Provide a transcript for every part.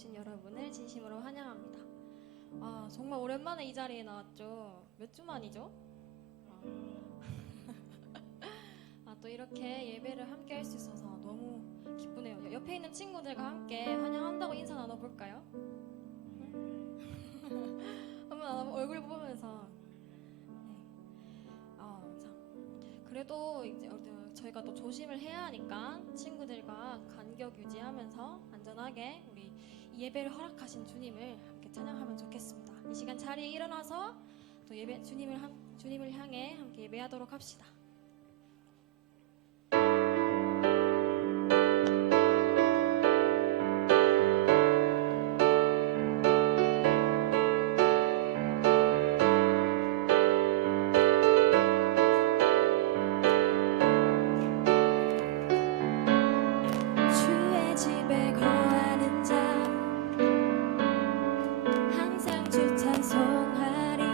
오신 여러분을 진심으로 환영합니다. 정말 오랜만에 이 자리에 나왔죠. 몇 주 만이죠? 또 이렇게 예배를 함께 할 수 있어서 너무 기쁘네요. 옆에 있는 친구들과 함께 환영한다고 인사 나눠볼까요? 한번 얼굴 보면서. 그래도 이제 저희가 또 조심을 해야 하니까 친구들과 간격 유지하면서 안전하게 우리 이 예배를 허락하신 주님을 함께 찬양하면 좋겠습니다. 이 시간 자리에 일어나서 또 예배 주님을 향해 함께 예배하도록 합시다. 주의 집에 거하는 자 항상 주 찬송하리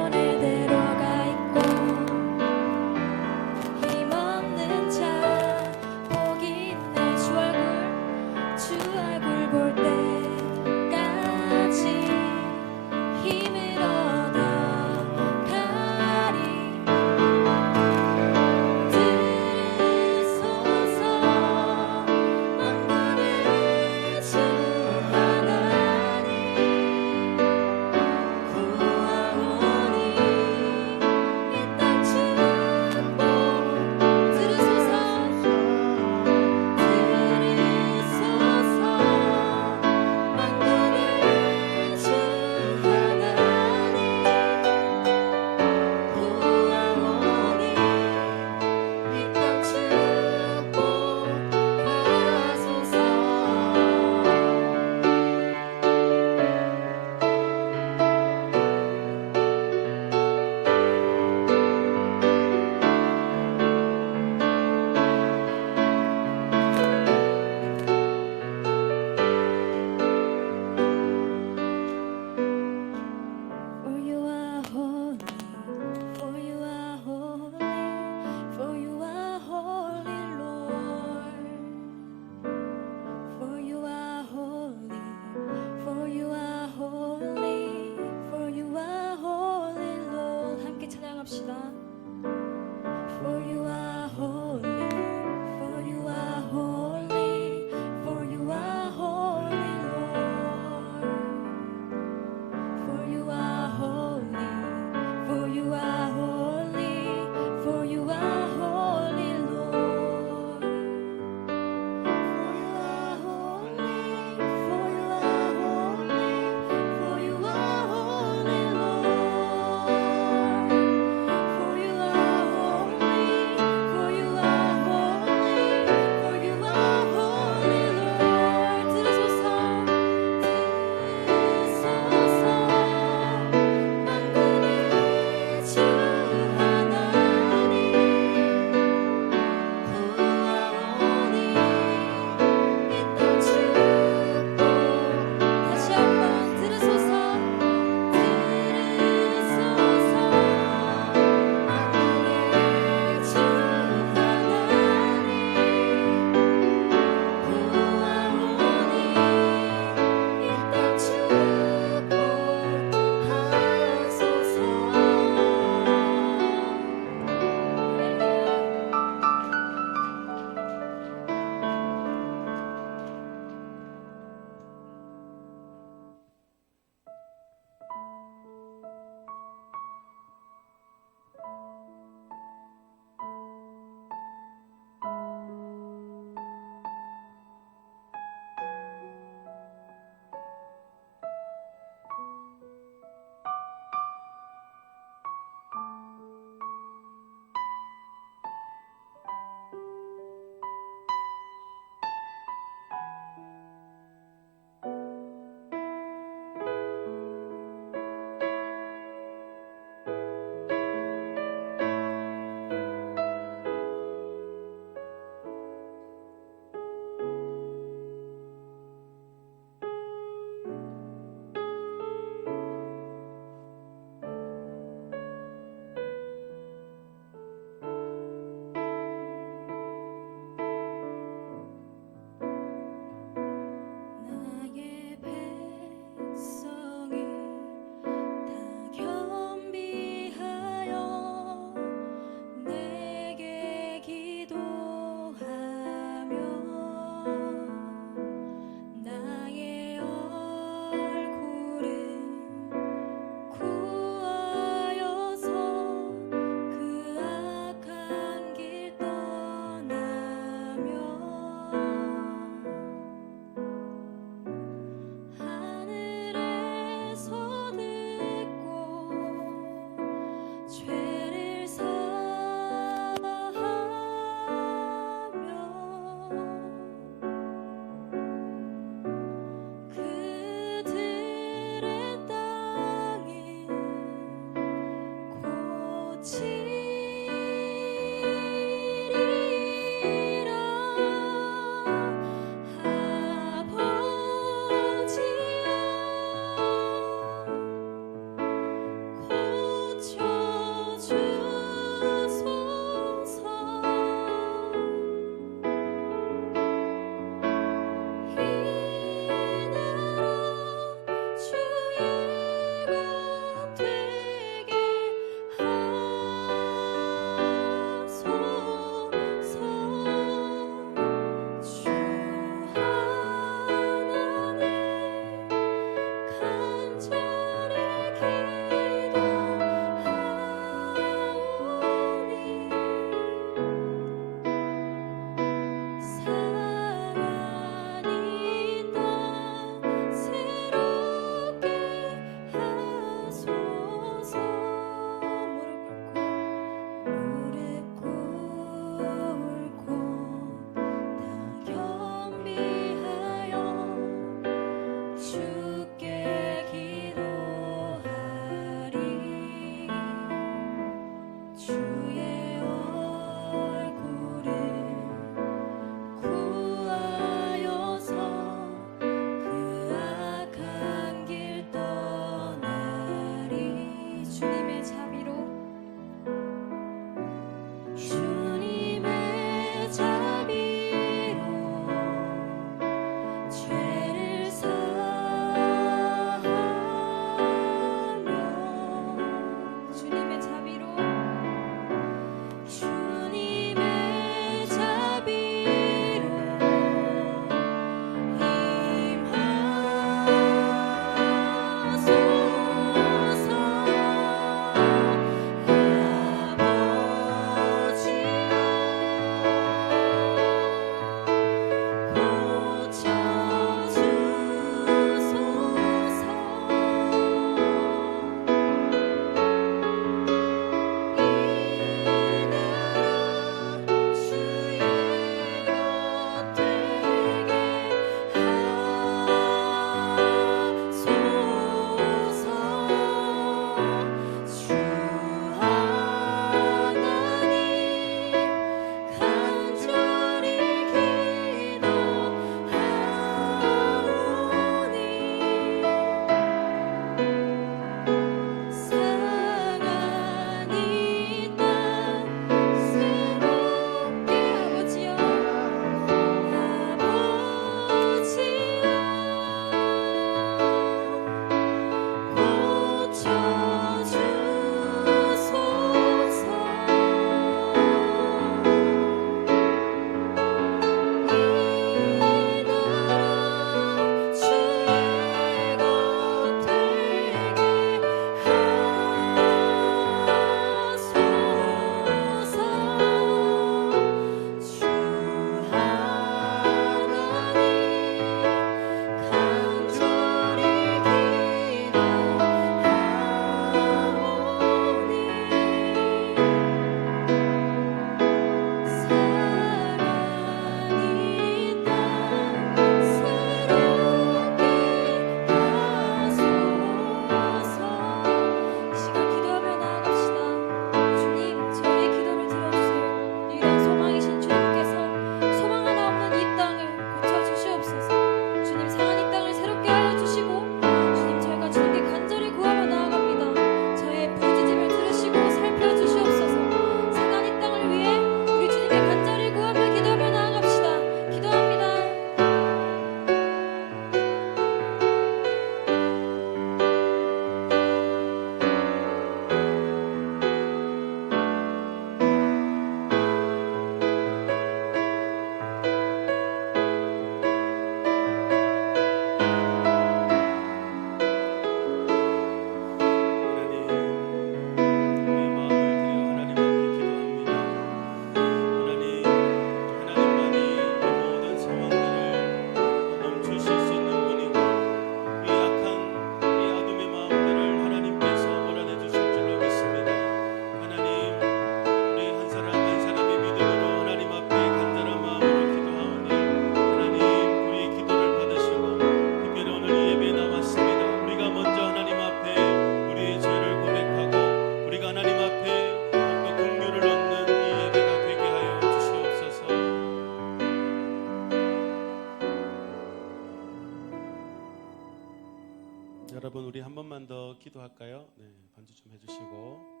여러분 우리 한 번만 더 기도할까요? 네, 반주 좀 해주시고.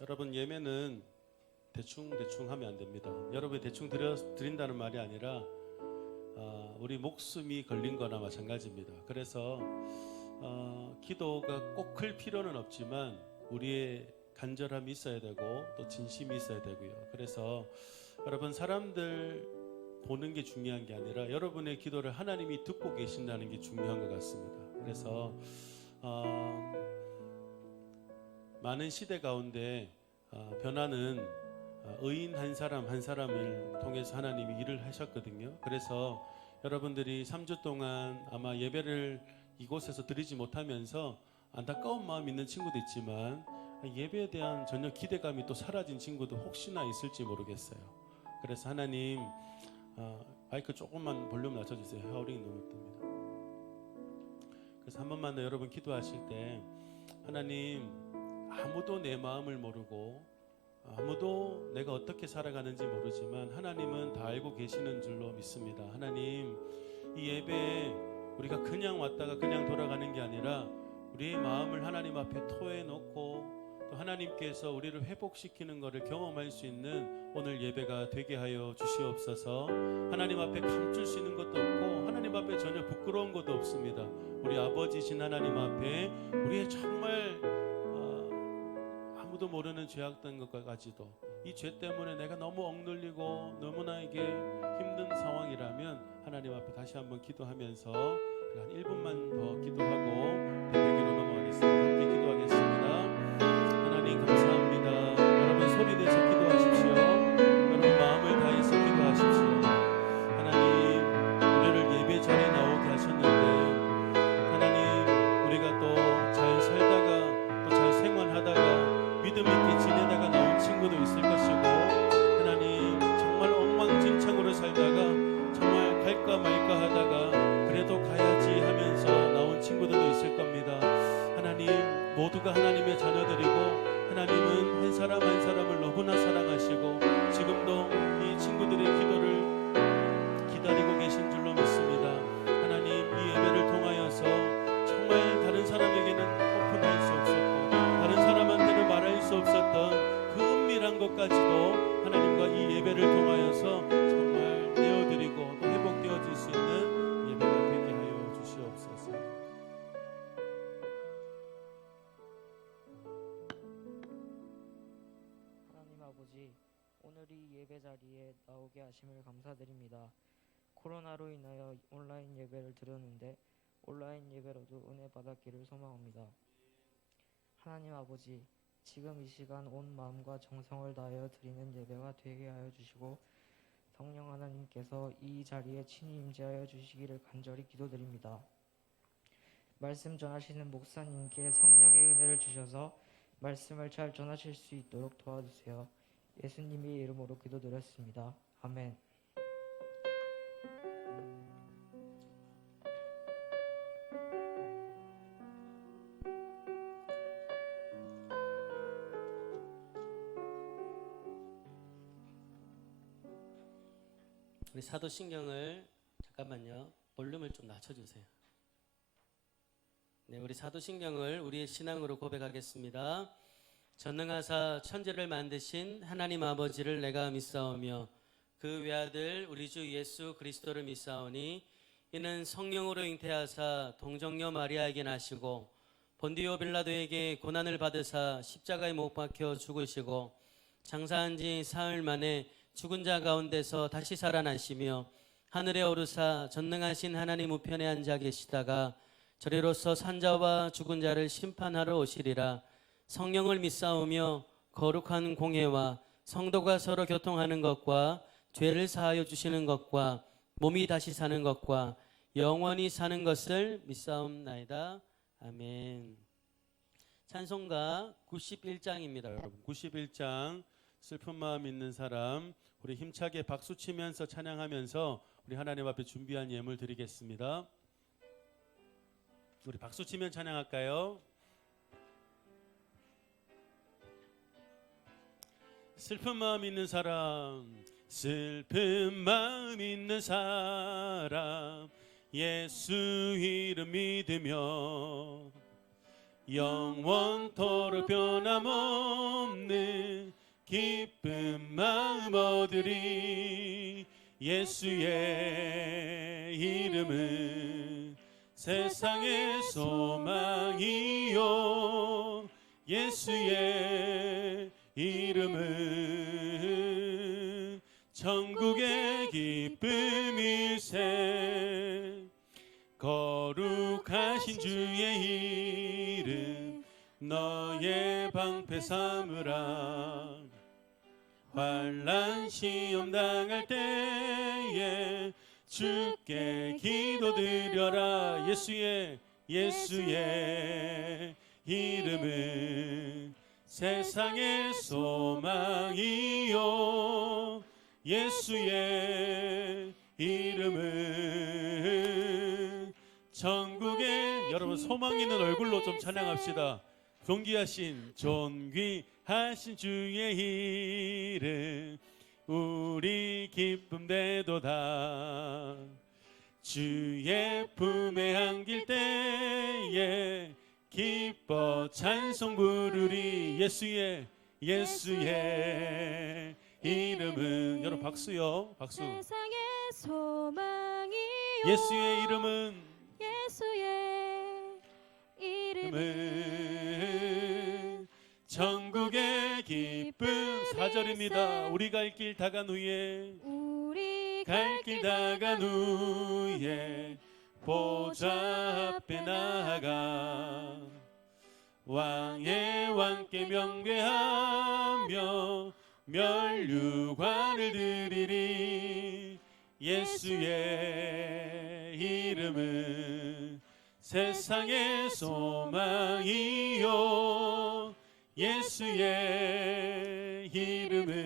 여러분 예배는 대충 하면 안 됩니다. 여러분이 대충 드린다는 말이 아니라 우리 목숨이 걸린 거나 마찬가지입니다. 그래서 기도가 꼭 클 필요는 없지만 우리의 간절함이 있어야 되고 또 진심이 있어야 되고요. 그래서 여러분 사람들 보는 게 중요한 게 아니라 여러분의 기도를 하나님이 듣고 계신다는 게 중요한 것 같습니다. 그래서 많은 시대 가운데 변화는 의인 한 사람 한 사람을 통해서 하나님이 일을 하셨거든요. 그래서 여러분들이 3주 동안 아마 예배를 이곳에서 드리지 못하면서 안타까운 마음 있는 친구도 있지만 예배에 대한 전혀 기대감이 또 사라진 친구도 혹시나 있을지 모르겠어요. 그래서 하나님 마이크 조금만 볼륨 낮춰주세요. 헤어링이 너무 뜹니다. 그래서 한 번만 더 여러분 기도하실 때 하나님 아무도 내 마음을 모르고 아무도 내가 어떻게 살아가는지 모르지만 하나님은 다 알고 계시는 줄로 믿습니다. 하나님 이 예배에 우리가 그냥 왔다가 그냥 돌아가는 게 아니라 우리의 마음을 하나님 앞에 토해놓고 또 하나님께서 우리를 회복시키는 것을 경험할 수 있는 오늘 예배가 되게 하여 주시옵소서. 하나님 앞에 감출 수 있는 것도 없고 하나님 앞에 전혀 부끄러운 것도 없습니다. 우리 아버지신 하나님 앞에 우리의 정말 아무도 모르는 죄악된 것까지도 이 죄 때문에 내가 너무 억눌리고 너무나 이게 힘든 상황이라면 하나님 앞에 다시 한번 기도하면서 한 1분만 더 기도하고 대표기로 넘어가겠습니다. 함께 기도하겠습니다. 하나님 감사합니다. 여러분 소리 내서 기도하십시오. 여러분 마음을 다해서 기도하십시오. 하나님 우리를 예배 자리에 나오게 하셨는데 하나님 우리가 또 잘 살다가 또 잘 생활하다가 믿음 있게 지내다가 나온 친구도 있을 것이고 하나님 정말 엉망진창으로 살다가 정말 갈까 말까 하다가 그래도 가야지 하면서 나온 친구들도 있을 겁니다. 하나님 모두가 하나님의 자녀들이고 하나님은 한 사람 한 사람을 너무나 사랑하시고 지금도 이 친구들의 기도를 기다리고 계신 줄로 믿습니다. 하나님 이 예배를 통하여서 정말 다른 사람에게는 오픈할 수 없었고 다른 사람한테는 말할 수 없었던 그 은밀한 것까지도 하나님과 이 예배를 통하여서 정말 내어드리고 또 회복되어질 수 있는 예배가 되게 하여 주시옵소서. 하나님 아버지, 오늘 이 예배 자리에 나오게 하심을 감사드립니다. 코로나로 인하여 온라인 예배를 드렸는데 온라인 예배로도 은혜 받았기를 소망합니다. 하나님 아버지, 지금 이 시간 온 마음과 정성을 다하여 드리는 예배가 되게 하여 주시고 성령 하나님께서 이 자리에 친히 임재하여 주시기를 간절히 기도드립니다. 말씀 전하시는 목사님께 성령의 은혜를 주셔서 말씀을 잘 전하실 수 있도록 도와주세요. 예수님의 이름으로 기도드렸습니다. 아멘. 우리 사도신경을 잠깐만요. 볼륨을 좀 낮춰주세요. 네, 우리 사도신경을 우리의 신앙으로 고백하겠습니다. 전능하사 천지를 만드신 하나님 아버지를 내가 믿사오며 그 외아들 우리 주 예수 그리스도를 믿사오니 이는 성령으로 잉태하사 동정녀 마리아에게 나시고 본디오 빌라도에게 고난을 받으사 십자가에 못 박혀 죽으시고 장사한 지 사흘 만에 죽은 자 가운데서 다시 살아나시며 하늘에 오르사 전능하신 하나님 우편에 앉아 계시다가 저리로서 산자와 죽은 자를 심판하러 오시리라. 성령을 믿사오며 거룩한 공회와 성도가 서로 교통하는 것과 죄를 사하여 주시는 것과 몸이 다시 사는 것과 영원히 사는 것을 믿사옵나이다. 아멘. 찬송가 91장입니다. 여러분 91장 슬픈 마음 있는 사람 우리 힘차게 박수 치면서 찬양하면서 우리 하나님 앞에 준비한 예물 드리겠습니다. 우리 박수 치면 찬양할까요? 슬픈 마음 있는 사람 슬픈 마음 있는 사람 예수 이름 믿으며 영원토록 변함없는 기쁜 마음 얻으리. 예수의 이름은 세상의 소망이요 예수의 이름은 천국의 기쁨일세. 거룩하신 주의 이름 너의 방패 삼으라. 환난 시험 당할 때에 주께 기도드려라. 예수의 이름은 세상의 소망이요 예수의 이름은 천국의 여러분 소망 있는 얼굴로 좀 찬양합시다. 존귀하신 주의 이름 우리 기쁨 되도다. 주의 품에 안길 때에 기뻐 찬송 부르리. 예수의 이름은 여러분 박수요. 박수. 세상의 소망이요 예수의 이름은 천국의 기쁨. 4절입니다. 우리 갈 길 다간 후에 보좌 앞에 나아가 왕의 왕께 명배하며 멸류관을 드리리. 예수의 이름은 세상의 소망이요 예수의 이름은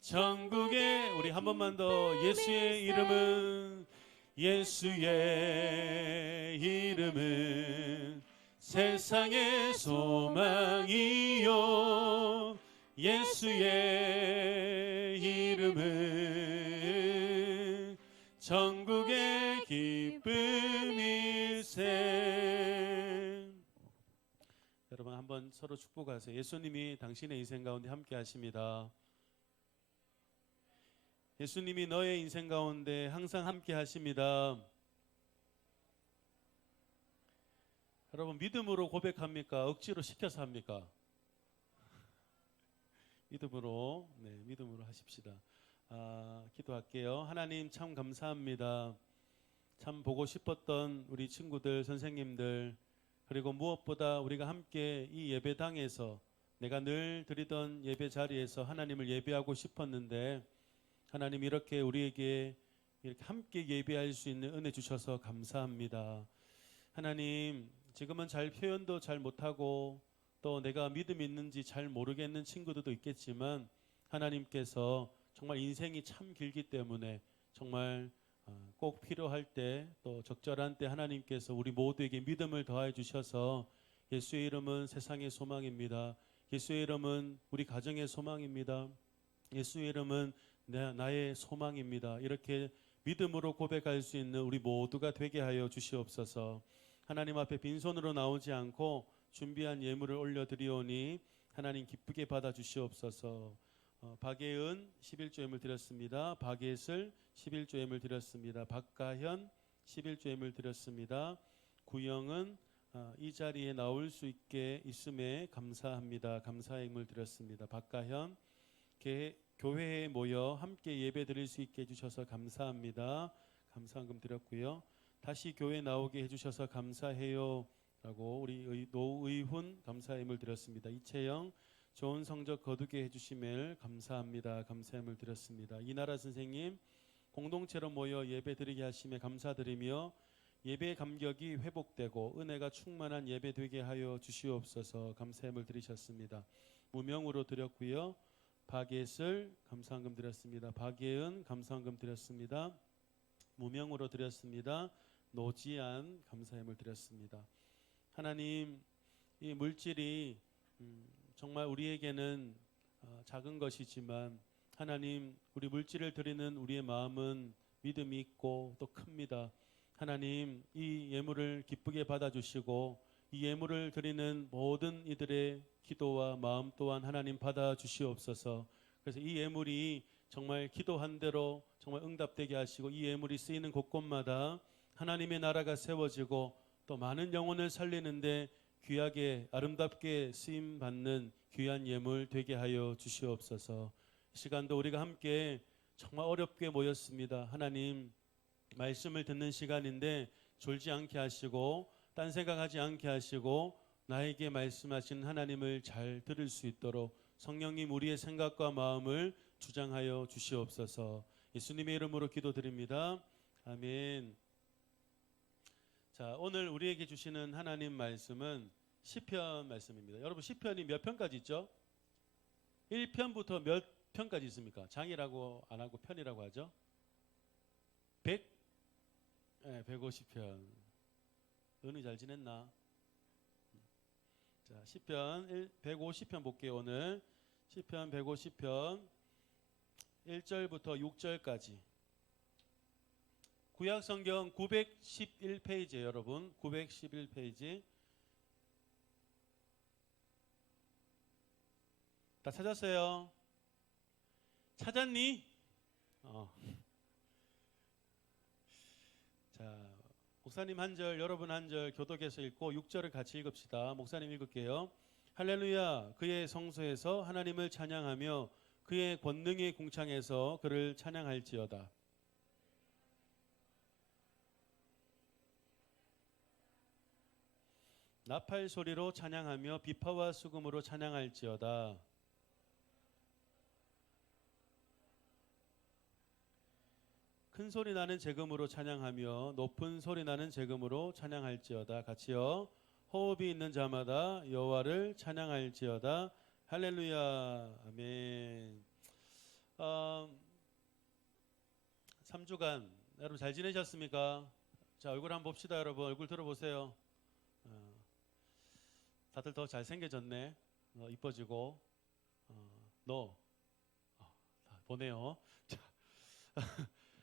천국의 우리 한 번만 더 예수의 이름은 세상의 소망이요 예수의 이름은 천국의 기쁨일세. 여러분 한번 서로 축복하세요. 예수님이 당신의 인생 가운데 함께 하십니다. 예수님이 너의 인생 가운데 항상 함께 하십니다. 여러분 믿음으로 고백합니까? 억지로 시켜서 합니까? 믿음으로 하십시다. 기도할게요. 하나님 참 감사합니다. 참 보고 싶었던 우리 친구들, 선생님들, 그리고 무엇보다 우리가 함께 이 예배당에서 내가 늘 드리던 예배 자리에서 하나님을 예배하고 싶었는데 하나님 이렇게 우리에게 이렇게 함께 예배할 수 있는 은혜 주셔서 감사합니다. 하나님 지금은 잘 표현도 잘 못하고 또 내가 믿음이 있는지 잘 모르겠는 친구들도 있겠지만 하나님께서 정말 인생이 참 길기 때문에 정말 꼭 필요할 때 또 적절한 때 하나님께서 우리 모두에게 믿음을 더해 주셔서 예수의 이름은 세상의 소망입니다. 예수의 이름은 우리 가정의 소망입니다. 예수의 이름은 나의 소망입니다. 이렇게 믿음으로 고백할 수 있는 우리 모두가 되게 하여 주시옵소서. 하나님 앞에 빈손으로 나오지 않고 준비한 예물을 올려드리오니 하나님 기쁘게 받아 주시옵소서. 박예은 11조 예물 드렸습니다. 박예슬 11조 예물 드렸습니다. 박가현 11조 예물 드렸습니다. 구영은 이 자리에 나올 수 있게 있음에 감사합니다. 감사의 예물 드렸습니다. 박가현 교회에 모여 함께 예배 드릴 수 있게 해주셔서 감사합니다. 감사한금 드렸고요. 다시 교회 나오게 해주셔서 감사해요 라고 우리 노의훈 감사의 예물 드렸습니다. 이채영 좋은 성적 거두게 해주심을 감사합니다. 감사의 예물 드렸습니다. 이나라 선생님 공동체로 모여 예배 드리게 하심에 감사드리며 예배의 감격이 회복되고 은혜가 충만한 예배 되게 하여 주시옵소서. 감사의 예물 드리셨습니다. 무명으로 드렸고요. 박예슬 감사한금 드렸습니다. 박예은 감사한금 드렸습니다. 무명으로 드렸습니다. 노지안 감사의 예물 드렸습니다. 하나님 이 물질이 정말 우리에게는 작은 것이지만 하나님 우리 물질을 드리는 우리의 마음은 믿음이 있고 또 큽니다. 하나님 이 예물을 기쁘게 받아주시고 이 예물을 드리는 모든 이들의 기도와 마음 또한 하나님 받아주시옵소서. 그래서 이 예물이 정말 기도한 대로 정말 응답되게 하시고 이 예물이 쓰이는 곳곳마다 하나님의 나라가 세워지고 또 많은 영혼을 살리는데 귀하게 아름답게 쓰임 받는 귀한 예물 되게 하여 주시옵소서. 이 시간도 우리가 함께 정말 어렵게 모였습니다. 하나님 말씀을 듣는 시간인데 졸지 않게 하시고 딴 생각하지 않게 하시고 나에게 말씀하신 하나님을 잘 들을 수 있도록 성령님 우리의 생각과 마음을 주장하여 주시옵소서. 예수님의 이름으로 기도드립니다. 아멘. 자, 오늘 우리에게 주시는 하나님 말씀은 시편 말씀입니다. 여러분 시편이 몇 편까지 있죠? 1편부터 몇 편까지 있습니까? 장이라고 안 하고 편이라고 하죠? 150편. 은희 잘 지냈나? 자, 시편 150편 볼게요. 오늘 시편 150편 1절부터 6절까지. 구약 성경 911페이지예요, 여러분. 911페이지. 다 찾았어요? 찾았니? 자, 목사님 한 절, 여러분 한 절 교독해서 읽고 6절을 같이 읽읍시다. 목사님 읽을게요. 할렐루야, 그의 성소에서 하나님을 찬양하며 그의 권능의 궁창에서 그를 찬양할지어다. 나팔 소리로 찬양하며 비파와 수금으로 찬양할지어다. 큰 소리 나는 재금으로 찬양하며 높은 소리 나는 재금으로 찬양할지어다. 같이요. 호흡이 있는 자마다 여호와를 찬양할지어다. 할렐루야. 아멘. 3주간 여러분 잘 지내셨습니까? 자, 얼굴 한번 봅시다. 여러분 얼굴 들어보세요. 다들 더 잘생겨졌네. 이뻐지고. 보내요.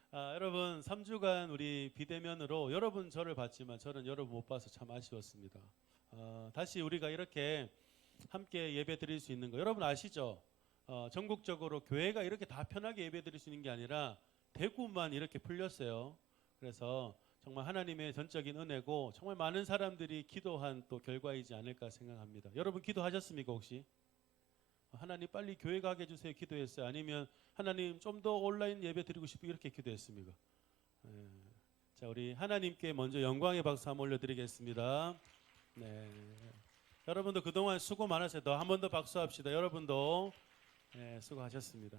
자, 여러분 3주간 우리 비대면으로 여러분 저를 봤지만 저는 여러분 못 봐서 참 아쉬웠습니다. 다시 우리가 이렇게 함께 예배 드릴 수 있는 거 여러분 아시죠? 전국적으로 교회가 이렇게 다 편하게 예배 드릴 수 있는 게 아니라 대구만 이렇게 풀렸어요. 그래서 정말 하나님의 전적인 은혜고 정말 많은 사람들이 기도한 또 결과이지 않을까 생각합니다. 여러분 기도하셨습니까 혹시? 하나님 빨리 교회 가게 해주세요 기도했어요? 아니면 하나님 좀 더 온라인 예배 드리고 싶고 이렇게 기도했습니까? 자, 우리 하나님께 먼저 영광의 박수 한번 올려드리겠습니다. 네. 여러분도 그동안 수고 많았어요. 한 번 더 박수합시다. 여러분도 수고하셨습니다.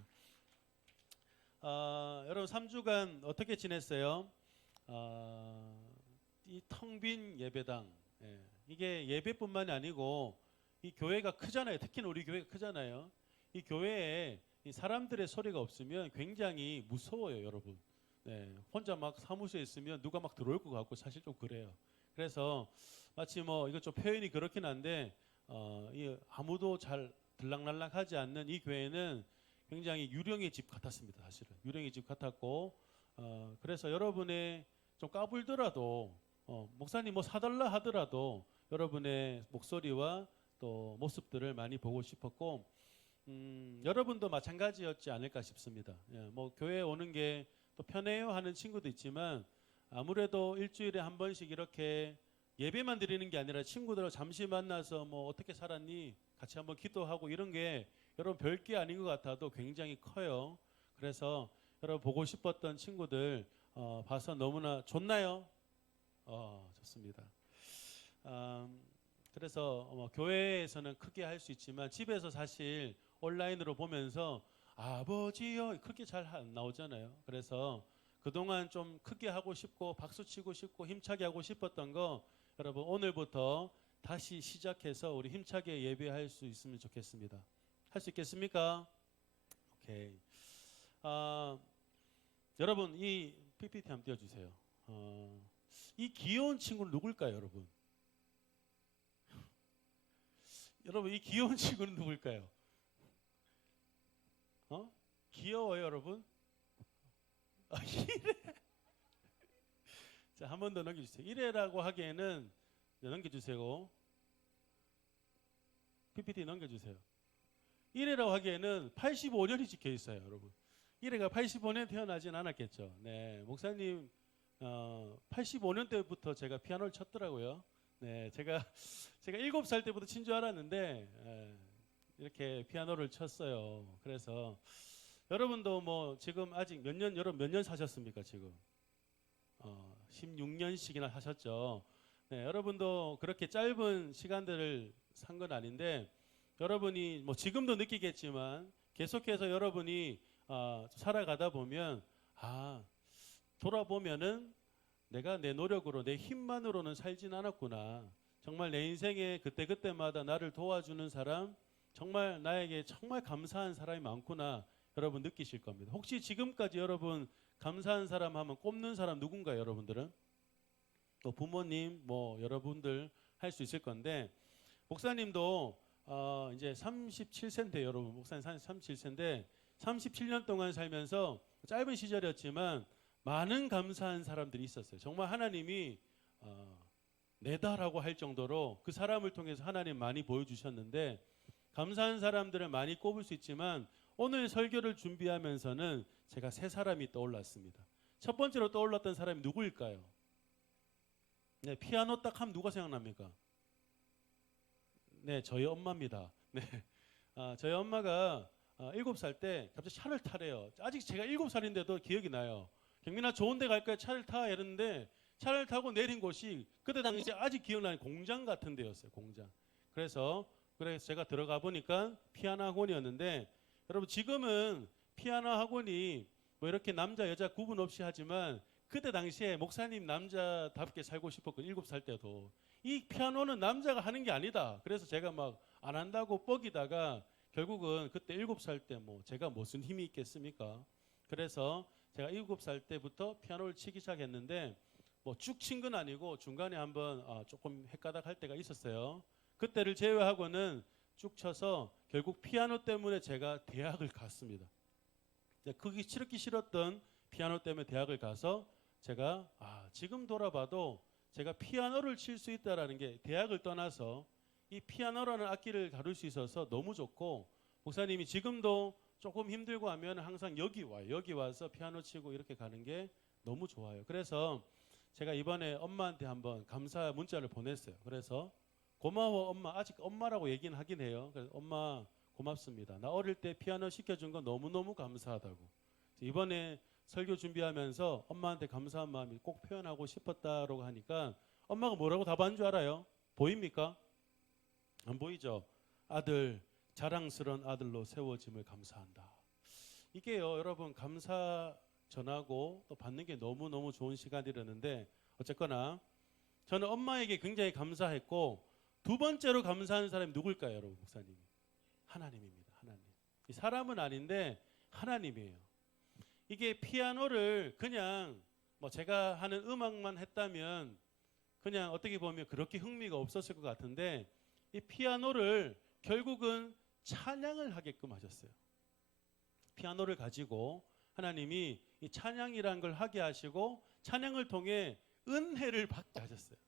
여러분 3주간 어떻게 지냈어요? 이 텅 빈 예배당, 이게 예배뿐만이 아니고 이 교회가 크잖아요. 특히나 우리 교회가 크잖아요. 이 교회에 이 사람들의 소리가 없으면 굉장히 무서워요, 여러분. 혼자 막 사무소에 있으면 누가 막 들어올 것 같고 사실 좀 그래요. 그래서 마치 뭐 이거 좀 표현이 그렇긴 한데 아무도 잘 들락날락하지 않는 이 교회는 굉장히 유령의 집 같았습니다. 사실은 유령의 집 같았고 그래서 여러분의 좀 까불더라도 목사님 뭐 사달라 하더라도 여러분의 목소리와 또 모습들을 많이 보고 싶었고 여러분도 마찬가지였지 않을까 싶습니다. 뭐 교회에 오는 게 또 편해요 하는 친구도 있지만 아무래도 일주일에 한 번씩 이렇게 예배만 드리는 게 아니라 친구들하고 잠시 만나서 뭐 어떻게 살았니? 같이 한번 기도하고 이런 게 여러분 별게 아닌 것 같아도 굉장히 커요. 그래서 여러분 보고 싶었던 친구들 봐서 너무나 좋나요? 좋습니다. 그래서 교회에서는 크게 할 수 있지만 집에서 사실 온라인으로 보면서 아버지요 그렇게 잘 안 나오잖아요. 그래서 그동안 좀 크게 하고 싶고 박수 치고 싶고 힘차게 하고 싶었던 거 여러분 오늘부터 다시 시작해서 우리 힘차게 예배할 수 있으면 좋겠습니다. 할 수 있겠습니까? 오케이. 여러분 이 PPT 한번 띄워주세요. 이 귀여운 친구는 누굴까요, 여러분? 여러분 이 귀여운 친구는 누굴까요? 귀여워요, 여러분? 1회. 자, 한 번 더 넘겨주세요. 1회라고 하기에는 넘겨주세요. PPT 넘겨주세요. 1회라고 하기에는 85년이 찍혀 있어요, 여러분. 1회가 85년 태어나진 않았겠죠. 네, 목사님 85년 때부터 제가 피아노를 쳤더라고요. 네, 제가 7살 때부터 친 줄 알았는데 이렇게 피아노를 쳤어요. 그래서 여러분도 뭐 지금 아직 여러분 몇 년 사셨습니까, 지금? 16년씩이나 하셨죠. 네, 여러분도 그렇게 짧은 시간들을 산 건 아닌데 여러분이 뭐 지금도 느끼겠지만 계속해서 여러분이 살아가다 보면 돌아보면은 내가 내 노력으로 내 힘만으로는 살진 않았구나. 정말 내 인생에 그때그때마다 나를 도와주는 사람, 정말 나에게 정말 감사한 사람이 많구나. 여러분 느끼실 겁니다. 혹시 지금까지 여러분 감사한 사람 하면 꼽는 사람 누군가요, 여러분들은? 또 부모님, 뭐 여러분들 할 수 있을 건데 목사님도 이제 37세인데 여러분 목사님 37세인데 37년 동안 살면서 짧은 시절이었지만 많은 감사한 사람들이 있었어요. 정말 하나님이 내다라고 할 정도로 그 사람을 통해서 하나님 많이 보여주셨는데 감사한 사람들을 많이 꼽을 수 있지만 오늘 설교를 준비하면서는 제가 세 사람이 떠올랐습니다. 첫 번째로 떠올랐던 사람이 누구일까요? 네, 피아노 딱 하면 누가 생각납니까? 네, 저희 엄마입니다. 네, 저희 엄마가 7살 때 갑자기 차를 타래요. 아직 제가 7살인데도 기억이 나요. 경민아 좋은 데 갈까요? 차를 타 이랬는데 차를 타고 내린 곳이 그때 당시 아직 기억나는 공장 같은 데였어요. 공장. 그래서 제가 들어가 보니까 피아노 학원이었는데 여러분 지금은 피아노 학원이 뭐 이렇게 남자 여자 구분 없이 하지만 그때 당시에 목사님 남자답게 살고 싶었거든요. 7살 때도. 이 피아노는 남자가 하는 게 아니다. 그래서 제가 막 안 한다고 뻐기다가 결국은 그때 7살 때 뭐 제가 무슨 힘이 있겠습니까? 그래서 제가 7살 때부터 피아노를 치기 시작했는데 뭐 쭉 친 건 아니고 중간에 한번 조금 헷가닥 할 때가 있었어요. 그때를 제외하고는 쭉 쳐서 결국 피아노 때문에 제가 대학을 갔습니다. 그게 치르기 싫었던 피아노 때문에 대학을 가서 제가 지금 돌아봐도 제가 피아노를 칠 수 있다라는 게 대학을 떠나서 이 피아노라는 악기를 다룰 수 있어서 너무 좋고 목사님이 지금도 조금 힘들고 하면 항상 여기 와요. 여기 와서 피아노 치고 이렇게 가는 게 너무 좋아요. 그래서 제가 이번에 엄마한테 한번 감사 문자를 보냈어요. 그래서 고마워 엄마. 아직 엄마라고 얘기는 하긴 해요. 그래서 엄마 고맙습니다. 나 어릴 때 피아노 시켜준 거 너무너무 감사하다고. 이번에 설교 준비하면서 엄마한테 감사한 마음이 꼭 표현하고 싶었다라고 하니까 엄마가 뭐라고 답한 줄 알아요? 보입니까? 안 보이죠? 아들, 자랑스러운 아들로 세워짐을 감사한다. 이게요, 여러분 감사 전하고 또 받는 게 너무너무 좋은 시간이라는데 어쨌거나 저는 엄마에게 굉장히 감사했고 두 번째로 감사한 사람이 누굴까요, 여러분? 목사님이. 하나님입니다. 하나님. 이 사람은 아닌데 하나님이에요. 이게 피아노를 그냥 뭐 제가 하는 음악만 했다면 그냥 어떻게 보면 그렇게 흥미가 없었을 것 같은데 이 피아노를 결국은 찬양을 하게끔 하셨어요. 피아노를 가지고 하나님이 이 찬양이라는 걸 하게 하시고 찬양을 통해 은혜를 받게 하셨어요.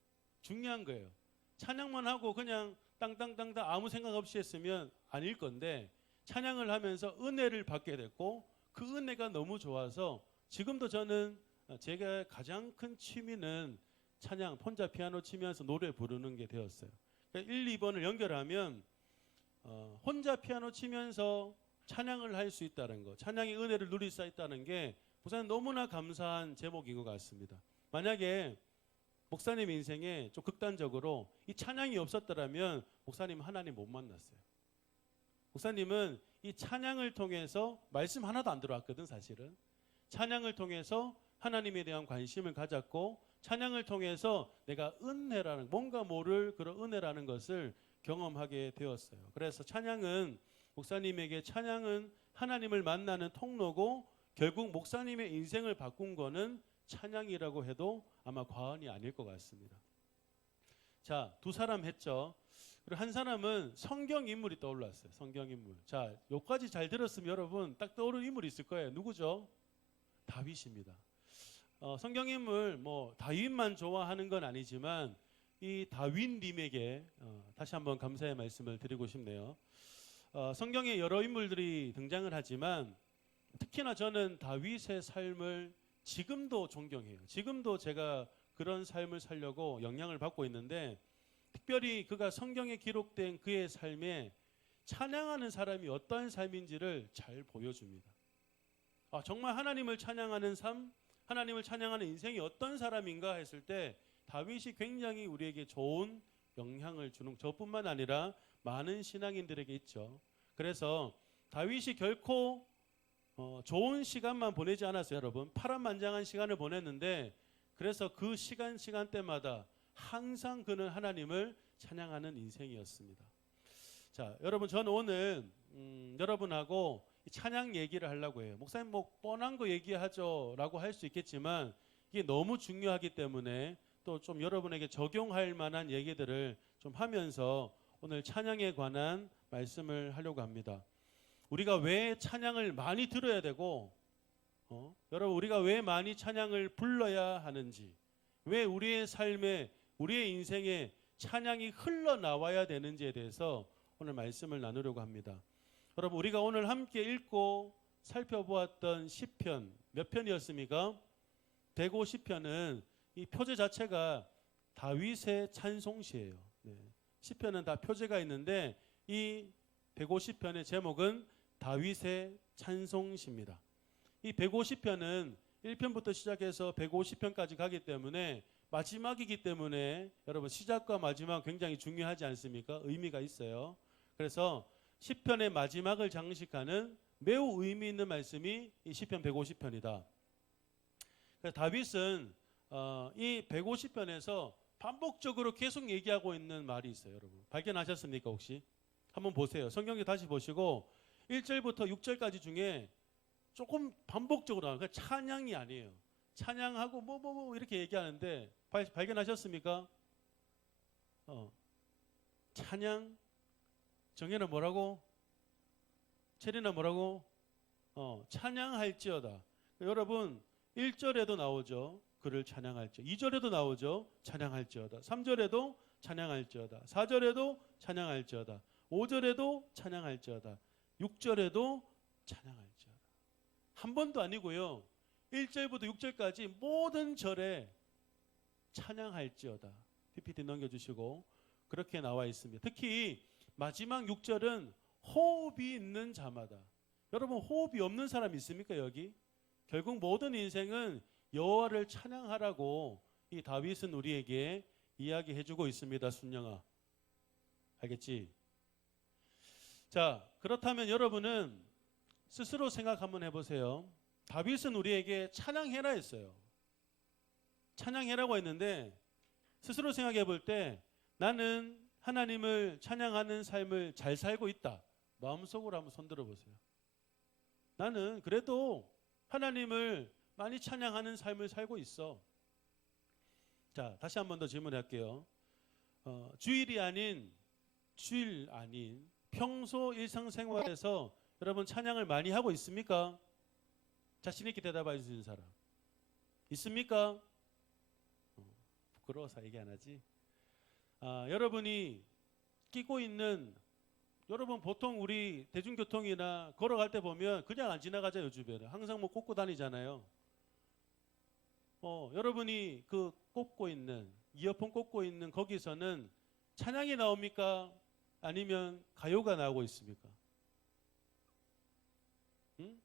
중요한 거예요. 찬양만 하고 그냥 땅땅땅땅 아무 생각 없이 했으면 아닐 건데 찬양을 하면서 은혜를 받게 됐고 그 은혜가 너무 좋아서 지금도 저는 제가 가장 큰 취미는 찬양, 혼자 피아노 치면서 노래 부르는 게 되었어요. 그러니까 1, 2번을 연결하면 혼자 피아노 치면서 찬양을 할 수 있다는 거, 찬양의 은혜를 누릴 수 있다는 게 목사님 너무나 감사한 제목인 것 같습니다. 만약에 목사님 인생에 좀 극단적으로 이 찬양이 없었더라면 목사님 하나님 못 만났어요. 목사님은 이 찬양을 통해서 말씀 하나도 안 들어왔거든 사실은. 찬양을 통해서 하나님에 대한 관심을 가졌고 찬양을 통해서 내가 은혜라는 뭔가 모를 그런 은혜라는 것을 경험하게 되었어요. 그래서 찬양은 목사님에게 찬양은 하나님을 만나는 통로고 결국 목사님의 인생을 바꾼 거는 찬양이라고 해도 아마 과언이 아닐 것 같습니다. 자, 두 사람 했죠. 그리고 한 사람은 성경 인물이 떠올랐어요. 성경 인물. 자, 여기까지 잘 들었으면 여러분 딱 떠오르는 인물이 있을 거예요. 누구죠? 다윗입니다. 성경 인물 뭐 다윗만 좋아하는 건 아니지만 이 다윗님에게 다시 한번 감사의 말씀을 드리고 싶네요. 성경에 여러 인물들이 등장을 하지만 특히나 저는 다윗의 삶을 지금도 존경해요. 지금도 제가 그런 삶을 살려고 영향을 받고 있는데 특별히 그가 성경에 기록된 그의 삶에 찬양하는 사람이 어떠한 삶인지를 잘 보여줍니다. 정말 하나님을 찬양하는 삶, 하나님을 찬양하는 인생이 어떤 사람인가 했을 때 다윗이 굉장히 우리에게 좋은 영향을 주는 저뿐만 아니라 많은 신앙인들에게 있죠. 그래서 다윗이 결코 좋은 시간만 보내지 않았어요, 여러분. 파란만장한 시간을 보냈는데 그래서 그 시간대마다 항상 그는 하나님을 찬양하는 인생이었습니다. 자, 여러분, 저는 오늘 여러분하고 찬양 얘기를 하려고 해요. 목사님 뭐 뻔한 거 얘기하죠 라고 할 수 있겠지만 이게 너무 중요하기 때문에 또 좀 여러분에게 적용할 만한 얘기들을 좀 하면서 오늘 찬양에 관한 말씀을 하려고 합니다. 우리가 왜 찬양을 많이 들어야 되고 여러분 우리가 왜 많이 찬양을 불러야 하는지, 왜 우리의 삶에 우리의 인생에 찬양이 흘러나와야 되는지에 대해서 오늘 말씀을 나누려고 합니다. 여러분 우리가 오늘 함께 읽고 살펴보았던 시편 몇 편이었습니까? 150편은 이 표제 자체가 다윗의 찬송시예요. 시편은 다 표제가 있는데 이 150편의 제목은 다윗의 찬송시입니다. 이 150편은 1편부터 시작해서 150편까지 가기 때문에 마지막이기 때문에 여러분 시작과 마지막 굉장히 중요하지 않습니까? 의미가 있어요. 그래서 시편의 마지막을 장식하는 매우 의미 있는 말씀이 이 시편 150편이다. 그래서 다윗은 이 150편에서 반복적으로 계속 얘기하고 있는 말이 있어요. 여러분 발견하셨습니까 혹시? 한번 보세요. 성경에 다시 보시고 1절부터 6절까지 중에 조금 반복적으로 나와요. 그러니까 찬양이 아니에요. 찬양하고 뭐 이렇게 얘기하는데 발견하셨습니까? 찬양. 정혜는 뭐라고? 체리는 뭐라고? 찬양할지어다. 여러분 1절에도 나오죠. 그를 찬양할지어다. 2절에도 나오죠. 찬양할지어다. 3절에도 찬양할지어다. 4절에도 찬양할지어다. 5절에도 찬양할지어다. 6절에도 찬양할지어다. 한 번도 아니고요. 1절부터 6절까지 모든 절에 찬양할지어다. PPT 넘겨주시고 그렇게 나와 있습니다. 특히 마지막 6절은 호흡이 있는 자마다. 여러분 호흡이 없는 사람 있습니까 여기? 결국 모든 인생은 여호와를 찬양하라고 이 다윗은 우리에게 이야기해주고 있습니다. 순영아 알겠지? 자 그렇다면 여러분은 스스로 생각 한번 해보세요. 다윗은 우리에게 찬양해라 했어요. 찬양해라고 했는데 스스로 생각해 볼 때 나는 하나님을 찬양하는 삶을 잘 살고 있다. 마음속으로 한번 손들어 보세요. 나는 그래도 하나님을 많이 찬양하는 삶을 살고 있어. 자, 다시 한 번 더 질문할게요. 주일 아닌 평소 일상생활에서 여러분 찬양을 많이 하고 있습니까? 자신 있게 대답해 주시는 사람 있습니까? 부끄러워서 얘기 안 하지? 여러분이 끼고 있는 여러분 보통 우리 대중교통이나 걸어갈 때 보면 그냥 안 지나가죠. 요즘에는 항상 뭐 꽂고 다니잖아요. 여러분이 그 꽂고 있는 이어폰 꽂고 있는 거기서는 찬양이 나옵니까? 아니면 가요가 나오고 있습니까? 응?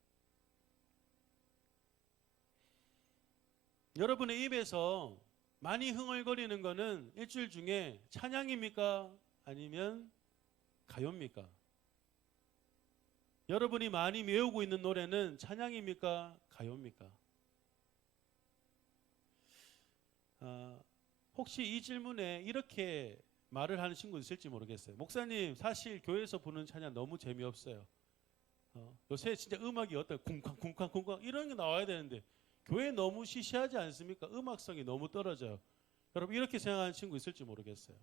여러분의 입에서 많이 흥얼거리는 거는 일주일 중에 찬양입니까? 아니면 가요입니까? 여러분이 많이 외우고 있는 노래는 찬양입니까? 가요입니까? 혹시 이 질문에 이렇게 말을 하는 친구 있을지 모르겠어요. 목사님 사실 교회에서 부르는 찬양 너무 재미없어요. 요새 진짜 음악이 어떤 쿵쾅 이런 게 나와야 되는데 교회 너무 시시하지 않습니까? 음악성이 너무 떨어져요. 여러분 이렇게 생각하는 친구 있을지 모르겠어요.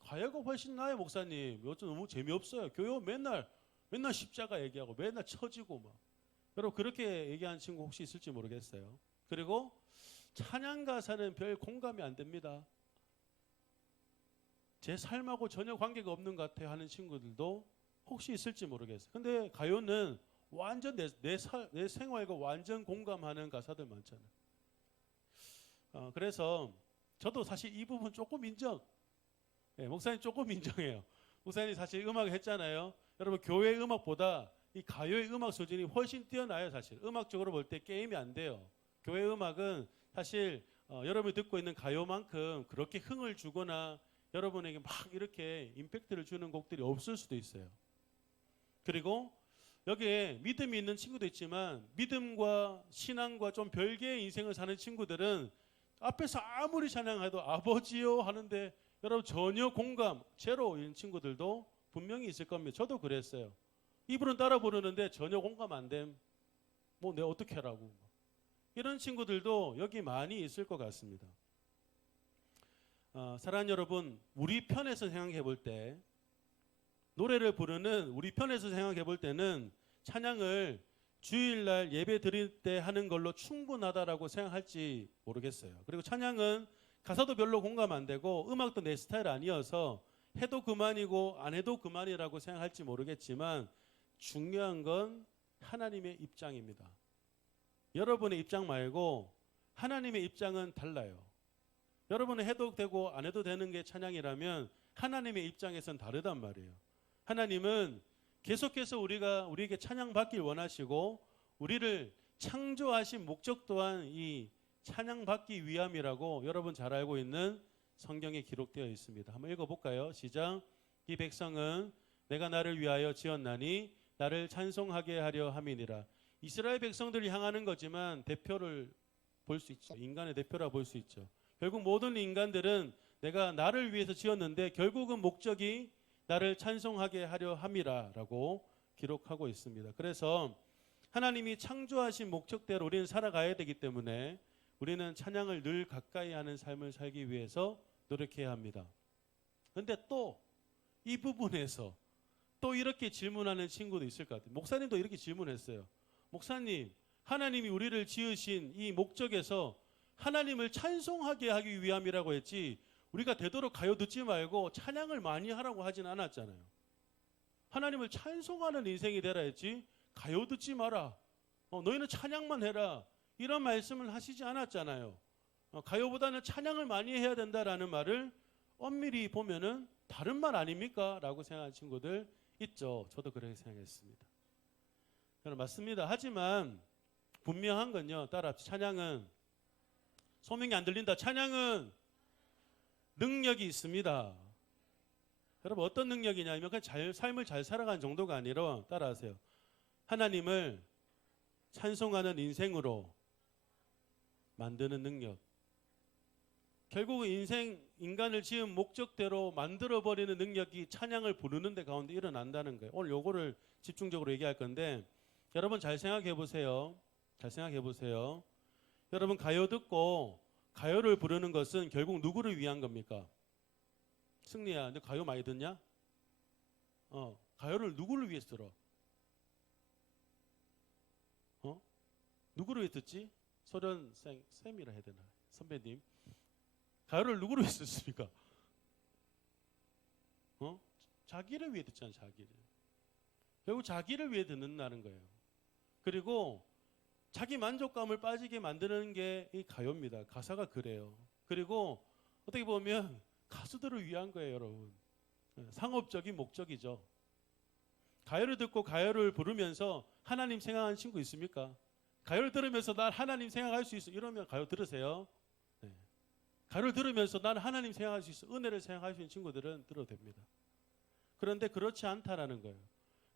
가요가 훨씬 나아요. 목사님 요즘 너무 재미없어요. 교회 맨날 십자가 얘기하고 맨날 처지고 막 여러분 그렇게 얘기하는 친구 혹시 있을지 모르겠어요. 그리고 찬양 가사는 별 공감이 안 됩니다. 제 삶하고 전혀 관계가 없는 것 같아요 하는 친구들도 혹시 있을지 모르겠어요. 근데 가요는 완전 내 생활과 완전 공감하는 가사들 많잖아요. 그래서 저도 사실 이 부분 조금 인정. 목사님 조금 인정해요. 목사님 사실 음악을 했잖아요. 여러분 교회 음악보다 이 가요의 음악 수준이 훨씬 뛰어나요. 사실 음악적으로 볼 때 게임이 안 돼요. 교회 음악은 사실 여러분이 듣고 있는 가요만큼 그렇게 흥을 주거나 여러분에게 막 이렇게 임팩트를 주는 곡들이 없을 수도 있어요. 그리고 여기에 믿음이 있는 친구도 있지만 믿음과 신앙과 좀 별개의 인생을 사는 친구들은 앞에서 아무리 찬양해도 아버지요 하는데 여러분 전혀 공감 제로인 친구들도 분명히 있을 겁니다. 저도 그랬어요. 이분은 따라 부르는데 전혀 공감 안 됨. 뭐 내가 어떻게 하라고. 이런 친구들도 여기 많이 있을 것 같습니다. 사랑하는 여러분, 우리 편에서 생각해 볼 때 노래를 부르는 우리 편에서 생각해 볼 때는 찬양을 주일날 예배 드릴 때 하는 걸로 충분하다라고 생각할지 모르겠어요. 그리고 찬양은 가사도 별로 공감 안 되고 음악도 내 스타일 아니어서 해도 그만이고 안 해도 그만이라고 생각할지 모르겠지만 중요한 건 하나님의 입장입니다. 여러분의 입장 말고 하나님의 입장은 달라요. 여러분은 해도 되고 안 해도 되는 게 찬양이라면 하나님의 입장에선 다르단 말이에요. 하나님은 계속해서 우리에게 찬양받길 원하시고 우리를 창조하신 목적 또한 이 찬양받기 위함이라고 여러분 잘 알고 있는 성경에 기록되어 있습니다. 한번 읽어볼까요? 시작. 이 백성은 내가 나를 위하여 지었나니 나를 찬송하게 하려 함이니라. 이스라엘 백성들을 향하는 거지만 대표를 볼 수 있죠. 인간의 대표라 볼 수 있죠. 결국 모든 인간들은 내가 나를 위해서 지었는데 결국은 목적이 나를 찬송하게 하려 함이라라고 기록하고 있습니다. 그래서 하나님이 창조하신 목적대로 우리는 살아가야 되기 때문에 우리는 찬양을 늘 가까이 하는 삶을 살기 위해서 노력해야 합니다. 그런데 또 이 부분에서 또 이렇게 질문하는 친구도 있을 것 같아요. 목사님도 이렇게 질문했어요. 목사님, 하나님이 우리를 지으신 이 목적에서 하나님을 찬송하게 하기 위함이라고 했지 우리가 되도록 가요 듣지 말고 찬양을 많이 하라고 하진 않았잖아요. 하나님을 찬송하는 인생이 되라 했지 가요 듣지 마라. 너희는 찬양만 해라. 이런 말씀을 하시지 않았잖아요. 가요보다는 찬양을 많이 해야 된다라는 말을 엄밀히 보면은 다른 말 아닙니까? 라고 생각하는 친구들 있죠. 저도 그렇게 생각했습니다. 저는 맞습니다. 하지만 분명한 건요. 따라합시다. 찬양은 소명이 안 들린다. 찬양은 능력이 있습니다. 여러분 어떤 능력이냐면 그냥 삶을 잘 살아가는 정도가 아니라 따라하세요. 하나님을 찬송하는 인생으로 만드는 능력. 결국 인간을 지은 목적대로 만들어버리는 능력이 찬양을 부르는 데 가운데 일어난다는 거예요. 오늘 요거를 집중적으로 얘기할 건데 여러분 잘 생각해 보세요. 잘 생각해 보세요. 여러분 가요 듣고 가요를 부르는 것은 결국 누구를 위한 겁니까? 승리야, 너 가요 많이 듣냐? 가요를 누구를 위해서 들어? 누구를 위해 듣지? 소련 쌤이라 해야 되나? 선배님. 가요를 누구를 위해 듣습니까? 자기를 위해 듣잖아, 자기를. 결국 자기를 위해 듣는다는 거예요. 그리고 자기 만족감을 빠지게 만드는 게 이 가요입니다. 가사가 그래요. 그리고 어떻게 보면 가수들을 위한 거예요, 여러분. 상업적인 목적이죠. 가요를 듣고 가요를 부르면서 하나님 생각하는 친구 있습니까? 가요를 들으면서 난 하나님 생각할 수 있어. 이러면 가요 들으세요. 네. 가요를 들으면서 난 하나님 생각할 수 있어. 은혜를 생각할 수 있는 친구들은 들어도 됩니다. 그런데 그렇지 않다라는 거예요.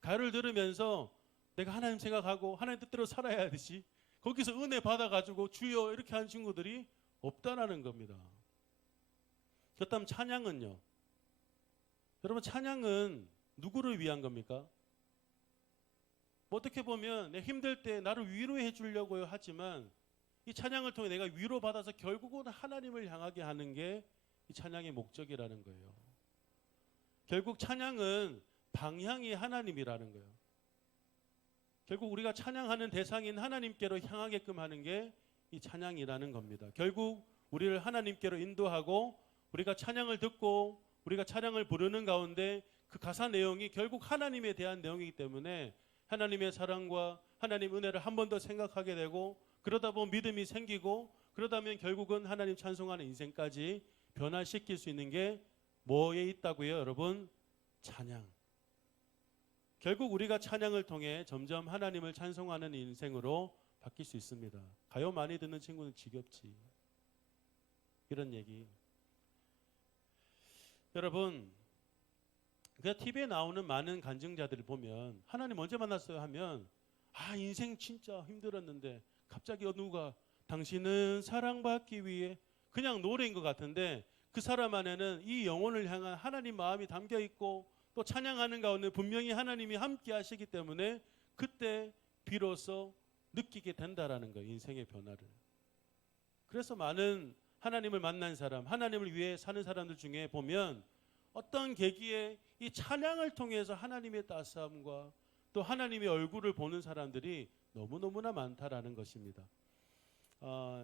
가요를 들으면서 내가 하나님 생각하고 하나님 뜻대로 살아야 하듯이 거기서 은혜 받아가지고 주여 이렇게 하는 친구들이 없다라는 겁니다. 그렇다면 찬양은요? 여러분 찬양은 누구를 위한 겁니까? 어떻게 보면 내 힘들 때 나를 위로해 주려고 하지만 이 찬양을 통해 내가 위로받아서 결국은 하나님을 향하게 하는 게 이 찬양의 목적이라는 거예요. 결국 찬양은 방향이 하나님이라는 거예요. 결국 우리가 찬양하는 대상인 하나님께로 향하게끔 하는 게 이 찬양이라는 겁니다. 결국 우리를 하나님께로 인도하고 우리가 찬양을 듣고 우리가 찬양을 부르는 가운데 그 가사 내용이 결국 하나님에 대한 내용이기 때문에 하나님의 사랑과 하나님 은혜를 한 번 더 생각하게 되고 그러다 보면 믿음이 생기고 그러다면 결국은 하나님 찬송하는 인생까지 변화시킬 수 있는 게 뭐에 있다고요, 여러분? 찬양. 결국 우리가 찬양을 통해 점점 하나님을 찬송하는 인생으로 바뀔 수 있습니다. 가요 많이 듣는 친구는 지겹지. 이런 얘기. 여러분, 그 TV에 나오는 많은 간증자들을 보면 하나님 언제 만났어요 하면 인생 진짜 힘들었는데 갑자기 누가 당신은 사랑받기 위해 그냥 노래인 것 같은데 그 사람 안에는 이 영혼을 향한 하나님 마음이 담겨 있고 또 찬양하는 가운데 분명히 하나님이 함께 하시기 때문에 그때 비로소 느끼게 된다라는 거예요. 인생의 변화를. 그래서 많은 하나님을 만난 사람, 하나님을 위해 사는 사람들 중에 보면 어떤 계기에 이 찬양을 통해서 하나님의 따스함과 또 하나님의 얼굴을 보는 사람들이 너무너무나 많다라는 것입니다.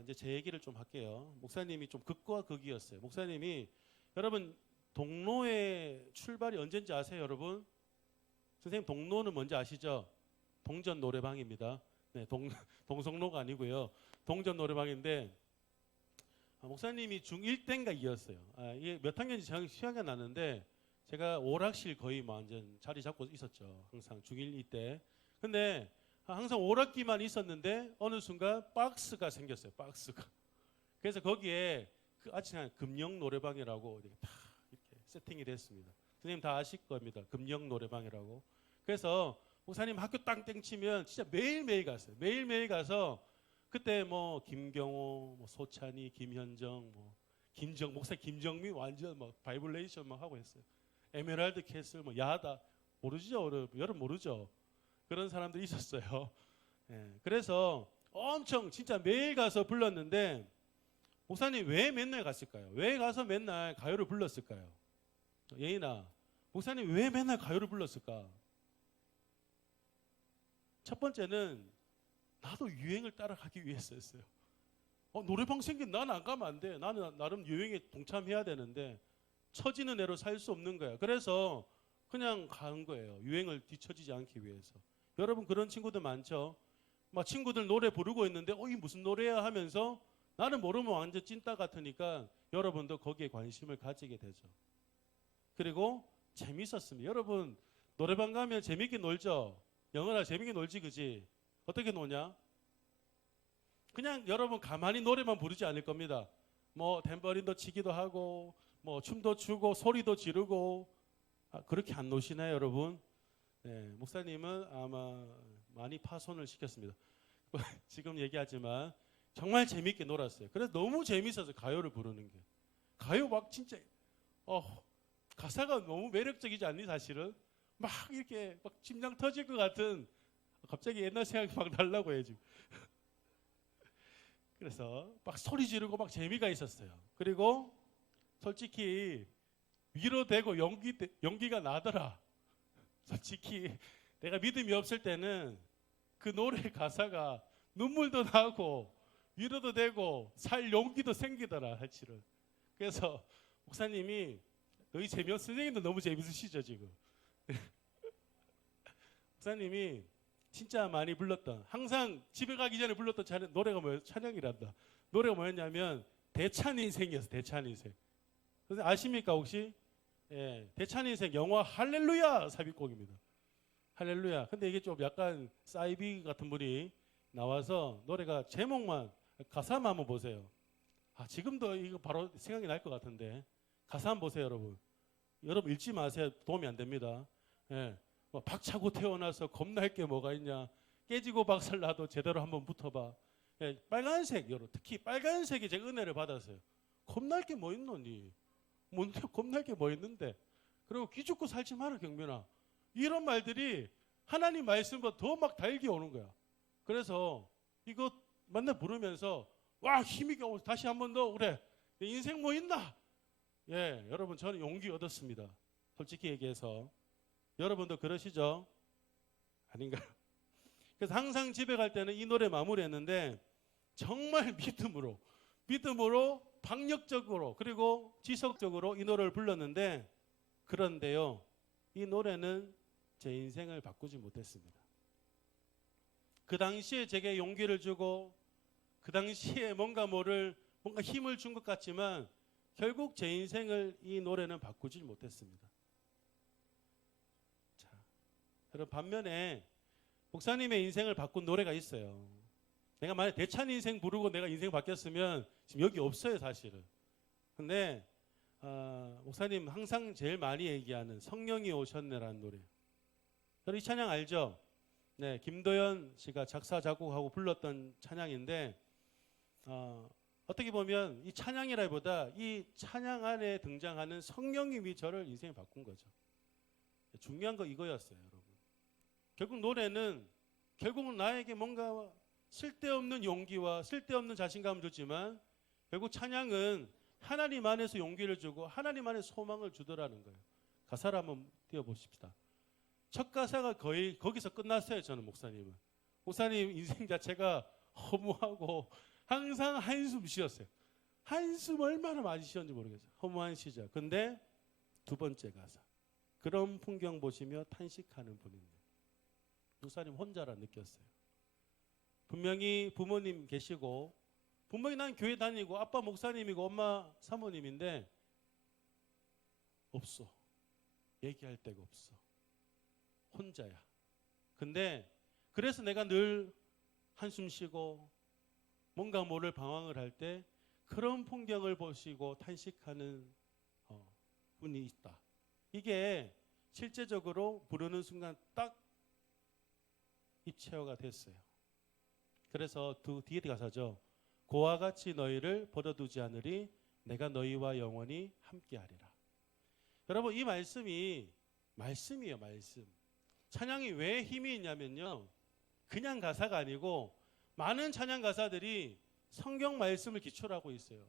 이제 제 얘기를 좀 할게요. 목사님이 좀 극과 극이었어요. 목사님이 여러분 동로의 출발이 언제인지 아세요, 여러분? 선생님 동로는 뭔지 아시죠? 동전 노래방입니다. 네, 동성로가 아니고요. 동전 노래방인데 목사님이 중1 때인가 이었어요. 이게 몇 학년인지 기억이 나는데 제가 오락실 거의 완전 자리 잡고 있었죠. 항상 중1 때. 근데 항상 오락기만 있었는데 어느 순간 박스가 생겼어요. 박스가. 그래서 거기에 그 아침에 금영 노래방이라고 이렇게 다 이렇게 세팅이 됐습니다. 선생님 다 아실 겁니다. 금영 노래방이라고. 그래서 목사님 학교 땅땡 치면 진짜 매일매일 갔어요. 매일매일 가서 그때 뭐 김경호, 뭐 소찬이, 김현정, 뭐 김정 목사 김정민 완전 뭐 바이블레이션 막 하고 했어요. 에메랄드 캐슬, 뭐 야다 모르죠, 여러분 모르죠. 그런 사람들이 있었어요. 예, 그래서 엄청 진짜 매일 가서 불렀는데 목사님 왜 맨날 갔을까요? 왜 가서 맨날 가요를 불렀을까요? 예인아, 목사님 왜 맨날 가요를 불렀을까? 첫 번째는 나도 유행을 따라가기 위해서였어요. 노래방 생긴 나는 안 가면 안 돼. 나는 나름 유행에 동참해야 되는데 처지는 애로 살 수 없는 거야. 그래서 그냥 간 거예요. 유행을 뒤처지지 않기 위해서. 여러분 그런 친구들 많죠? 막 친구들 노래 부르고 있는데 이 무슨 노래야 하면서 나는 모르면 완전 찐따 같으니까 여러분도 거기에 관심을 가지게 되죠. 그리고 재밌었습니다. 여러분 노래방 가면 재밌게 놀죠? 영은아 재밌게 놀지 그지? 어떻게 노냐? 그냥 여러분 가만히 노래만 부르지 않을 겁니다. 뭐 탬버린도 치기도 하고 뭐 춤도 추고 소리도 지르고 그렇게 안 노시나요 여러분? 네, 목사님은 아마 많이 파손을 시켰습니다. 지금 얘기하지만 정말 재밌게 놀았어요. 그래서 너무 재밌어서 가요를 부르는 게. 가요 막 진짜 가사가 너무 매력적이지 않니 사실은? 막 이렇게 막 심장 터질 것 같은 갑자기 옛날 생각이 막 나려고 해요 지금. 그래서 막 소리 지르고 막 재미가 있었어요. 그리고 솔직히 위로되고 용기가 나더라. 솔직히 내가 믿음이 없을 때는 그 노래 가사가 눈물도 나고 위로도 되고 살 용기도 생기더라 사실은. 그래서 목사님이 너희 선생님도 너무 재밌으시죠 지금. 목사님이 진짜 많이 불렀던 항상 집에 가기 전에 불렀던 노래가 뭐예요? 찬양이란다. 노래가 뭐였냐면 대찬 인생이었어. 대찬 인생. 선생님 아십니까 혹시? 예, 대찬 인생 영화 할렐루야 삽입곡입니다. 할렐루야. 근데 이게 좀 약간 사이비 같은 분이 나와서 노래가 제목만 가사만 한번 보세요. 지금도 이거 바로 생각이 날 것 같은데 가사 한번 보세요 여러분. 여러분 읽지 마세요. 도움이 안 됩니다. 예. 뭐 박차고 태어나서 겁날 게 뭐가 있냐. 깨지고 박살나도 제대로 한번 붙어봐. 예, 빨간색, 특히 빨간색이 제가 은혜를 받았어요. 겁날 게 뭐 있노니? 뭔데 겁날 게 뭐 있는데? 그리고 기죽고 살지 마라 경민아. 이런 말들이 하나님 말씀보다 더 막 달기 오는 거야. 그래서 이거 맨날 부르면서 와 힘이 오고 다시 한번 더 그래. 내 인생 뭐 있나? 예, 여러분 저는 용기 얻었습니다. 솔직히 얘기해서. 여러분도 그러시죠? 아닌가요? 그래서 항상 집에 갈 때는 이 노래 마무리했는데 정말 믿음으로 박력적으로 그리고 지속적으로 이 노래를 불렀는데 그런데요. 이 노래는 제 인생을 바꾸지 못했습니다. 그 당시에 제게 용기를 주고 그 당시에 뭔가 힘을 준 것 같지만 결국 제 인생을 이 노래는 바꾸지 못했습니다. 자, 여러분 반면에 목사님의 인생을 바꾼 노래가 있어요. 내가 만약 대찬 인생 부르고 내가 인생 바뀌었으면 지금 여기 없어요 사실은. 근데 목사님 항상 제일 많이 얘기하는 성령이 오셨네라는 노래. 여러분 이 찬양 알죠? 네, 김도연 씨가 작사 작곡하고 불렀던 찬양인데 어떻게 보면 이 찬양이라기보다 이 찬양 안에 등장하는 성령님이 저를 인생을 바꾼 거죠. 중요한 거 이거였어요, 여러분. 결국은 나에게 뭔가 쓸데없는 용기와 쓸데없는 자신감을 주지만 결국 찬양은 하나님 안에서 용기를 주고 하나님 안에서 소망을 주더라는 거예요. 가사를 한번 띄워보십시다. 첫 가사가 거의 거기서 끝났어요. 저는 목사님 인생 자체가 허무하고 항상 한숨 쉬었어요. 한숨 얼마나 많이 쉬었는지 모르겠어요. 허무한 시절. 근데 두 번째 가사. 그런 풍경 보시며 탄식하는 분인데 목사님 혼자라 느꼈어요. 분명히 부모님 계시고 분명히 난 교회 다니고 아빠 목사님이고 엄마 사모님인데 없어. 얘기할 데가 없어. 혼자야. 근데 그래서 내가 늘 한숨 쉬고 뭔가 모를 방황을 할 때 그런 풍경을 보시고 탄식하는 분이 있다. 이게 실제적으로 부르는 순간 딱 입체화가 됐어요. 그래서 뒤에 가사죠. 고와 같이 너희를 버려두지 않으리 내가 너희와 영원히 함께하리라. 여러분 이 말씀이에요. 말씀. 찬양이 왜 힘이 있냐면요. 그냥 가사가 아니고 많은 찬양 가사들이 성경 말씀을 기초로 하고 있어요.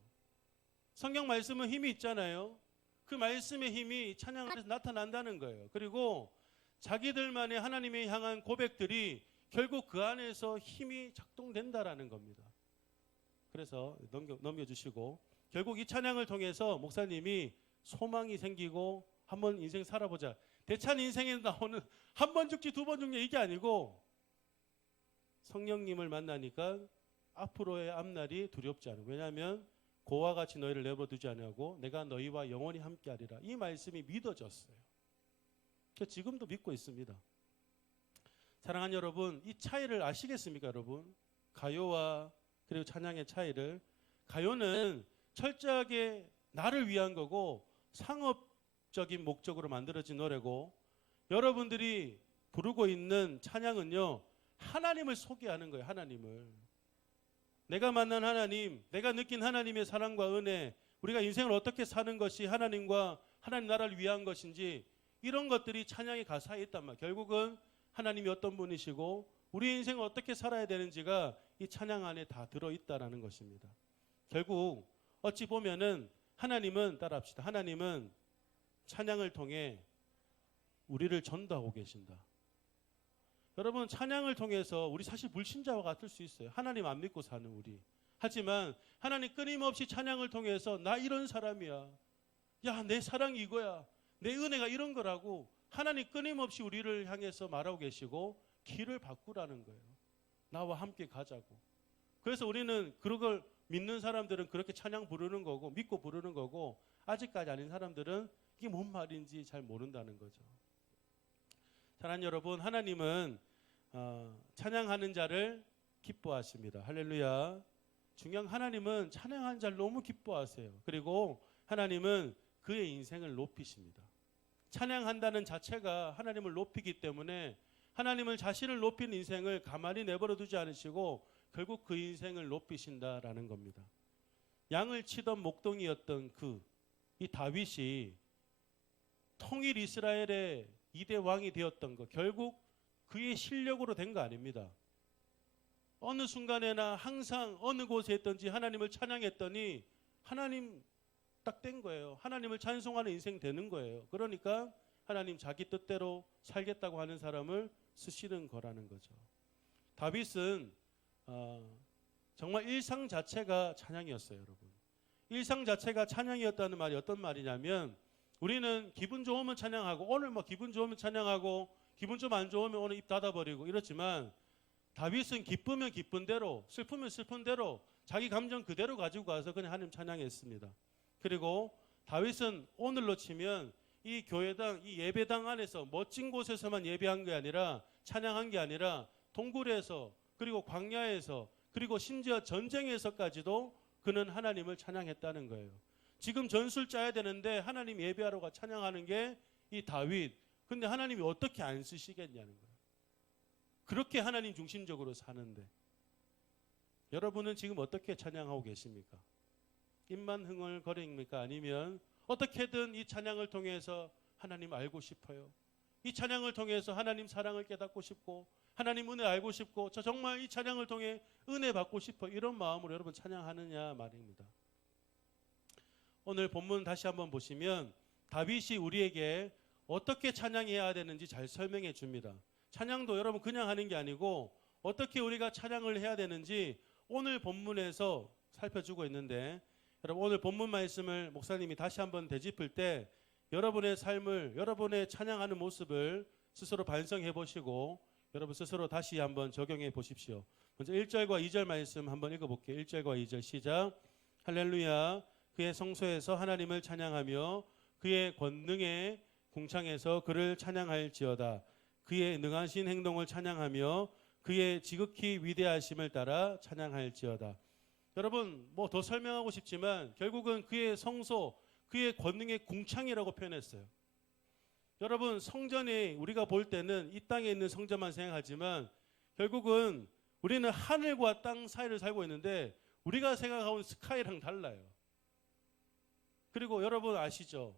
성경 말씀은 힘이 있잖아요. 그 말씀의 힘이 찬양 안에서 나타난다는 거예요. 그리고 자기들만의 하나님에 향한 고백들이 결국 그 안에서 힘이 작동된다라는 겁니다. 그래서 넘겨주시고 결국 이 찬양을 통해서 목사님이 소망이 생기고 한번 인생 살아보자. 대찬 인생에 나오는 한 번 죽지 두 번 죽냐 이게 아니고 성령님을 만나니까 앞으로의 앞날이 두렵지 않아요. 왜냐하면 고와 같이 너희를 내버려두지 아니하고 내가 너희와 영원히 함께하리라. 이 말씀이 믿어졌어요. 지금도 믿고 있습니다. 사랑하는 여러분, 이 차이를 아시겠습니까, 여러분? 가요와 그리고 찬양의 차이를. 가요는 철저하게 나를 위한 거고 상업적인 목적으로 만들어진 노래고 여러분들이 부르고 있는 찬양은요. 하나님을 소개하는 거예요. 하나님을. 내가 만난 하나님, 내가 느낀 하나님의 사랑과 은혜, 우리가 인생을 어떻게 사는 것이 하나님과 하나님 나라를 위한 것인지 이런 것들이 찬양의 가사에 있단 말이에요. 결국은 하나님이 어떤 분이시고 우리 인생을 어떻게 살아야 되는지가 이 찬양 안에 다 들어있다라는 것입니다. 결국 어찌 보면은 하나님은 따라합시다. 하나님은 찬양을 통해 우리를 전도하고 계신다. 여러분 찬양을 통해서 우리 사실 불신자와 같을 수 있어요. 하나님 안 믿고 사는 우리. 하지만 하나님 끊임없이 찬양을 통해서 나 이런 사람이야. 야, 내 사랑이 이거야. 내 은혜가 이런 거라고 하나님 끊임없이 우리를 향해서 말하고 계시고 길을 바꾸라는 거예요. 나와 함께 가자고. 그래서 우리는 그걸 믿는 사람들은 그렇게 찬양 부르는 거고 믿고 부르는 거고 아직까지 아닌 사람들은 이게 뭔 말인지 잘 모른다는 거죠. 사랑하는 여러분, 하나님은 찬양하는 자를 기뻐하십니다. 할렐루야. 중요한 하나님은 찬양하는 자를 너무 기뻐하세요. 그리고 하나님은 그의 인생을 높이십니다. 찬양한다는 자체가 하나님을 높이기 때문에 하나님을 자신을 높인 인생을 가만히 내버려 두지 않으시고 결국 그 인생을 높이신다라는 겁니다. 양을 치던 목동이었던 이 다윗이 통일 이스라엘의 2대 왕이 되었던 거 결국 그의 실력으로 된 거 아닙니다. 어느 순간에나 항상 어느 곳에 있든지 하나님을 찬양했더니 하나님 딱 된 거예요. 하나님을 찬송하는 인생 되는 거예요. 그러니까 하나님 자기 뜻대로 살겠다고 하는 사람을 쓰시는 거라는 거죠. 다윗은 정말 일상 자체가 찬양이었어요, 여러분. 일상 자체가 찬양이었다는 말이 어떤 말이냐면 우리는 기분 좋으면 찬양하고 오늘 뭐 기분 좋으면 찬양하고 기분 좀 안 좋으면 오늘 입 닫아버리고 이렇지만 다윗은 기쁘면 기쁜 대로 슬프면 슬픈 대로 자기 감정 그대로 가지고 가서 그냥 하나님 찬양했습니다. 그리고 다윗은 오늘로 치면 이 교회당, 이 예배당 안에서 멋진 곳에서만 예배한 게 아니라 찬양한 게 아니라 동굴에서 그리고 광야에서 그리고 심지어 전쟁에서까지도 그는 하나님을 찬양했다는 거예요. 지금 전술 짜야 되는데 하나님 예배하러 가 찬양하는 게 이 다윗. 근데 하나님이 어떻게 안 쓰시겠냐는 거예요. 그렇게 하나님 중심적으로 사는데 여러분은 지금 어떻게 찬양하고 계십니까? 입만 흥얼거립니까? 아니면 어떻게든 이 찬양을 통해서 하나님 알고 싶어요. 이 찬양을 통해서 하나님 사랑을 깨닫고 싶고 하나님 은혜 알고 싶고 저 정말 이 찬양을 통해 은혜 받고 싶어 이런 마음으로 여러분 찬양하느냐 말입니다. 오늘 본문 다시 한번 보시면 다윗이 우리에게 어떻게 찬양해야 되는지 잘 설명해 줍니다. 찬양도 여러분 그냥 하는 게 아니고 어떻게 우리가 찬양을 해야 되는지 오늘 본문에서 살펴주고 있는데 여러분 오늘 본문 말씀을 목사님이 다시 한번 되짚을 때 여러분의 삶을 여러분의 찬양하는 모습을 스스로 반성해 보시고 여러분 스스로 다시 한번 적용해 보십시오. 먼저 1절과 2절 말씀 한번 읽어볼게요. 1절과 2절 시작. 할렐루야 그의 성소에서 하나님을 찬양하며 그의 권능의 궁창에서 그를 찬양할지어다. 그의 능하신 행동을 찬양하며 그의 지극히 위대하심을 따라 찬양할지어다. 여러분 뭐 더 설명하고 싶지만 결국은 그의 성소 그의 권능의 궁창이라고 표현했어요. 여러분 성전이 우리가 볼 때는 이 땅에 있는 성전만 생각하지만 결국은 우리는 하늘과 땅 사이를 살고 있는데 우리가 생각하는 스카이랑 달라요. 그리고 여러분 아시죠?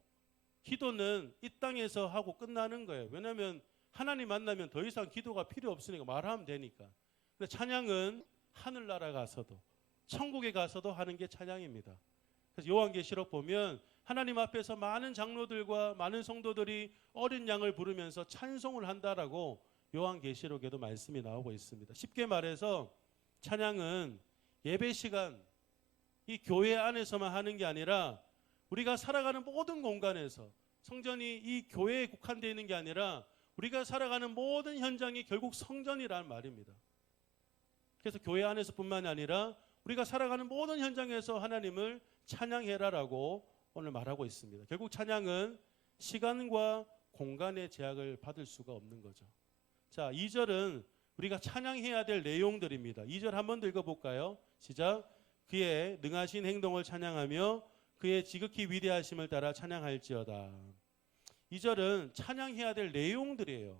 기도는 이 땅에서 하고 끝나는 거예요. 왜냐하면 하나님 만나면 더 이상 기도가 필요 없으니까 말하면 되니까. 근데 찬양은 하늘나라 가서도 천국에 가서도 하는 게 찬양입니다. 그래서 요한계시록 보면 하나님 앞에서 많은 장로들과 많은 성도들이 어린 양을 부르면서 찬송을 한다라고 요한계시록에도 말씀이 나오고 있습니다. 쉽게 말해서 찬양은 예배 시간 이 교회 안에서만 하는 게 아니라 우리가 살아가는 모든 공간에서 성전이 이 교회에 국한되어 있는 게 아니라 우리가 살아가는 모든 현장이 결국 성전이라는 말입니다. 그래서 교회 안에서뿐만 아니라 우리가 살아가는 모든 현장에서 하나님을 찬양해라라고 오늘 말하고 있습니다. 결국 찬양은 시간과 공간의 제약을 받을 수가 없는 거죠. 자, 2절은 우리가 찬양해야 될 내용들입니다. 2절 한 번 더 읽어볼까요? 시작. 그의 능하신 행동을 찬양하며 그의 지극히 위대하심을 따라 찬양할지어다. 2절은 찬양해야 될 내용들이에요.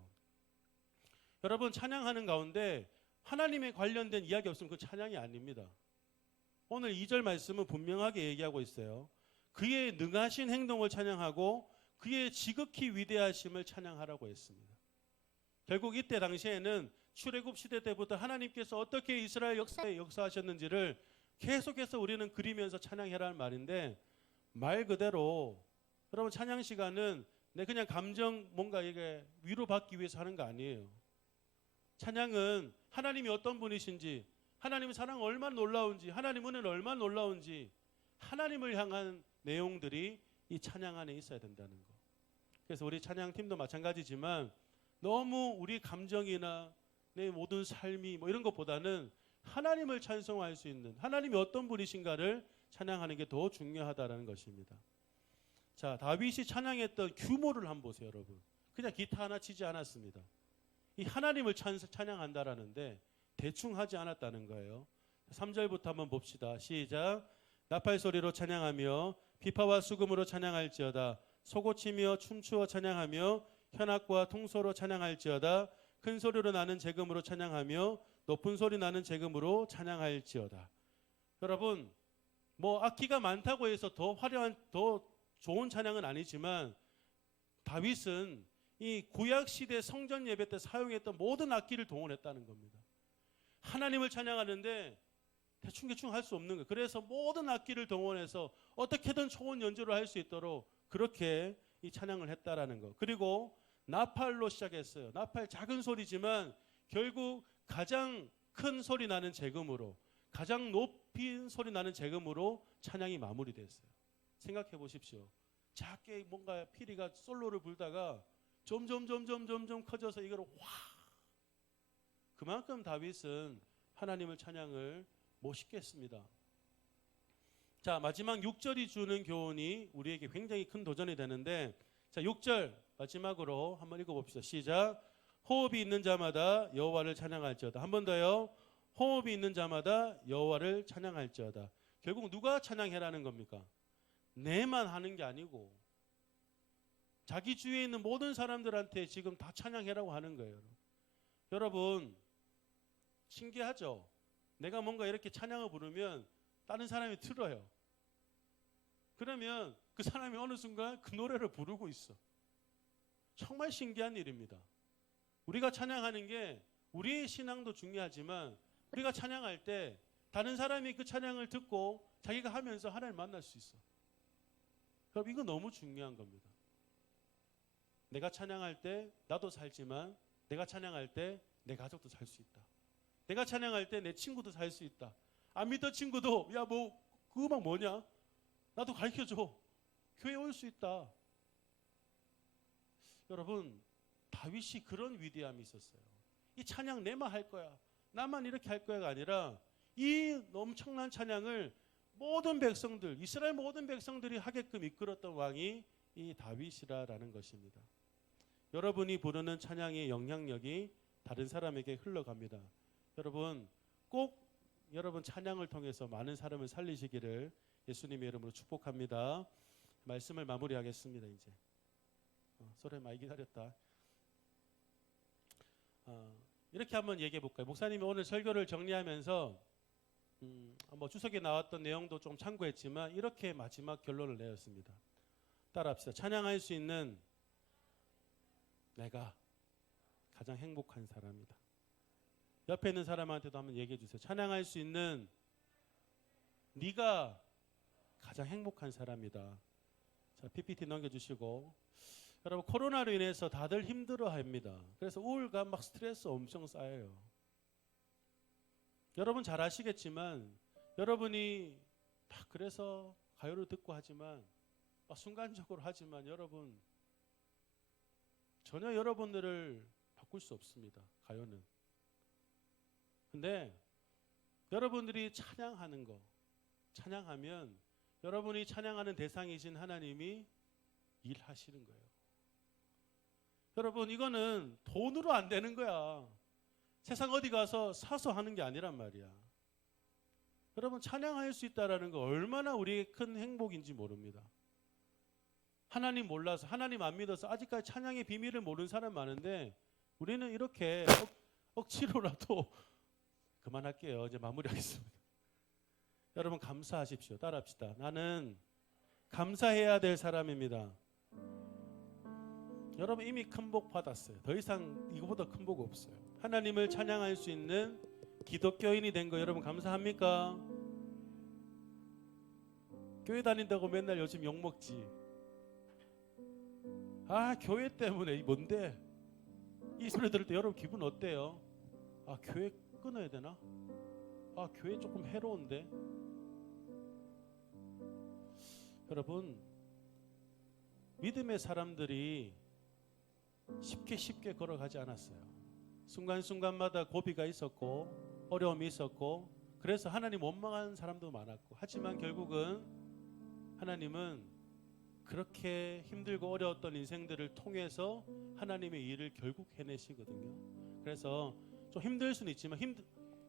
여러분 찬양하는 가운데 하나님에 관련된 이야기 없으면 그 찬양이 아닙니다. 오늘 2절 말씀은 분명하게 얘기하고 있어요. 그의 능하신 행동을 찬양하고 그의 지극히 위대하심을 찬양하라고 했습니다. 결국 이때 당시에는 출애굽 시대 때부터 하나님께서 어떻게 이스라엘 역사에 역사하셨는지를 계속해서 우리는 그리면서 찬양해라는 말인데 말 그대로 여러분 찬양 시간은 내 그냥 감정 뭔가 이게 위로받기 위해서 하는 거 아니에요. 찬양은 하나님이 어떤 분이신지 하나님의 사랑 얼마나 놀라운지 하나님 은혜는 얼마나 놀라운지 하나님을 향한 내용들이 이 찬양 안에 있어야 된다는 거. 그래서 우리 찬양팀도 마찬가지지만 너무 우리 감정이나 내 모든 삶이 뭐 이런 것보다는 하나님을 찬송할 수 있는 하나님이 어떤 분이신가를 찬양하는 게 더 중요하다는 것입니다. 자, 다윗이 찬양했던 규모를 한번 보세요, 여러분. 그냥 기타 하나 치지 않았습니다. 이 하나님을 찬양한다라는데 대충 하지 않았다는 거예요. 3절부터 한번 봅시다. 시작. 나팔 소리로 찬양하며 비파와 수금으로 찬양할지어다. 소고치며 춤추어 찬양하며 현악과 통소로 찬양할지어다. 큰 소리로 나는 재금으로 찬양하며 높은 소리 나는 재금으로 찬양할지어다. 여러분 뭐 악기가 많다고 해서 더 화려한 더 좋은 찬양은 아니지만 다윗은 이 구약 시대 성전 예배 때 사용했던 모든 악기를 동원했다는 겁니다. 하나님을 찬양하는데 대충 할 수 없는 거예요. 그래서 모든 악기를 동원해서 어떻게든 좋은 연주를 할 수 있도록 그렇게 이 찬양을 했다라는 거. 그리고 나팔로 시작했어요. 나팔 작은 소리지만 결국 가장 큰 소리 나는 재금으로, 가장 높인 소리 나는 재금으로 찬양이 마무리됐어요. 생각해 보십시오. 작게 뭔가 피리가 솔로를 불다가 점점 커져서 이걸 확, 그만큼 다윗은 하나님을 찬양을 멋있게 했습니다. 자, 마지막 6절이 주는 교훈이 우리에게 굉장히 큰 도전이 되는데, 자, 6절 마지막으로 한번 읽어봅시다. 시작. 호흡이 있는 자마다 여호와를 찬양할지어다. 한 번 더요. 호흡이 있는 자마다 여호와를 찬양할지어다. 결국 누가 찬양해라는 겁니까? 내만 하는 게 아니고 자기 주위에 있는 모든 사람들한테 지금 다 찬양해라고 하는 거예요. 여러분, 신기하죠? 내가 뭔가 이렇게 찬양을 부르면 다른 사람이 들어요. 그러면 그 사람이 어느 순간 그 노래를 부르고 있어. 정말 신기한 일입니다. 우리가 찬양하는 게 우리의 신앙도 중요하지만 우리가 찬양할 때 다른 사람이 그 찬양을 듣고 자기가 하면서 하나님을 만날 수 있어. 그럼 이거 너무 중요한 겁니다. 내가 찬양할 때 나도 살지만 내가 찬양할 때 내 가족도 살 수 있다. 내가 찬양할 때 내 친구도 살 수 있다. 안 믿던 친구도 야 뭐 그 음악 뭐냐? 나도 가르쳐줘. 교회 올 수 있다. 여러분, 다윗이 그런 위대함이 있었어요. 이 찬양 내만 할 거야. 나만 이렇게 할 거야가 아니라 이 엄청난 찬양을 모든 백성들, 이스라엘 모든 백성들이 하게끔 이끌었던 왕이 이 다윗이라는 것입니다. 여러분이 부르는 찬양의 영향력이 다른 사람에게 흘러갑니다. 여러분, 꼭 여러분 찬양을 통해서 많은 사람을 살리시기를 예수님의 이름으로 축복합니다. 말씀을 마무리하겠습니다. 이제 소리 많이 기다렸다. 이렇게 한번 얘기해 볼까요? 목사님이 오늘 설교를 정리하면서 뭐 주석에 나왔던 내용도 좀 참고했지만 이렇게 마지막 결론을 내었습니다. 따라합시다. 찬양할 수 있는 내가 가장 행복한 사람이다. 옆에 있는 사람한테도 한번 얘기해 주세요. 찬양할 수 있는 네가 가장 행복한 사람이다. 자, PPT 넘겨주시고. 여러분, 코로나로 인해서 다들 힘들어합니다. 그래서 우울감, 막 스트레스 엄청 쌓여요. 여러분 잘 아시겠지만 여러분이 막 그래서 가요를 듣고 하지만 순간적으로 하지만 여러분 전혀 여러분들을 바꿀 수 없습니다. 가요는. 근데 여러분들이 찬양하는 거, 찬양하면 여러분이 찬양하는 대상이신 하나님이 일하시는 거예요. 여러분, 이거는 돈으로 안 되는 거야. 세상 어디 가서 사서 하는 게 아니란 말이야. 여러분, 찬양할 수 있다는 거 얼마나 우리의 큰 행복인지 모릅니다. 하나님 몰라서, 하나님 안 믿어서 아직까지 찬양의 비밀을 모르는 사람 많은데 우리는 이렇게 억지로라도 그만할게요. 이제 마무리하겠습니다. 여러분, 감사하십시오. 따라합시다. 나는 감사해야 될 사람입니다. 여러분 이미 큰 복 받았어요. 더 이상 이거보다 큰 복 없어요. 하나님을 찬양할 수 있는 기독교인이 된 거 여러분 감사합니까? 교회 다닌다고 맨날 요즘 욕먹지. 아, 교회 때문에 뭔데? 이 소리 들을 때 여러분 기분 어때요? 아, 교회 끊어야 되나? 아, 교회 조금 해로운데? 여러분, 믿음의 사람들이 쉽게 걸어가지 않았어요. 순간순간마다 고비가 있었고 어려움이 있었고 그래서 하나님 원망하는 사람도 많았고 하지만 결국은 하나님은 그렇게 힘들고 어려웠던 인생들을 통해서 하나님의 일을 결국 해내시거든요. 그래서 좀 힘들 수는 있지만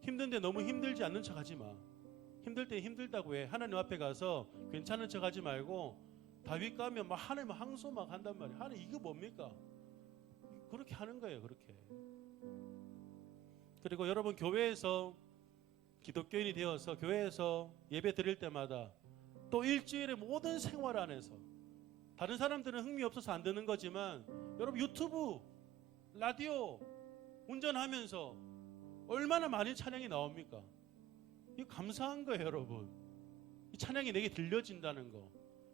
힘든데 너무 힘들지 않는 척 하지 마. 힘들 때 힘들다고 해. 하나님 앞에 가서 괜찮은 척 하지 말고 다윗 가면 막 하나님 항소 막 한단 말이야. 하나님 이거 뭡니까? 그렇게 하는 거예요. 그렇게. 그리고 여러분 교회에서 기독교인이 되어서 교회에서 예배 드릴 때마다 또 일주일의 모든 생활 안에서 다른 사람들은 흥미 없어서 안 듣는 거지만 여러분 유튜브, 라디오 운전하면서 얼마나 많은 찬양이 나옵니까? 이거 감사한 거예요, 여러분. 이 찬양이 내게 들려진다는 거,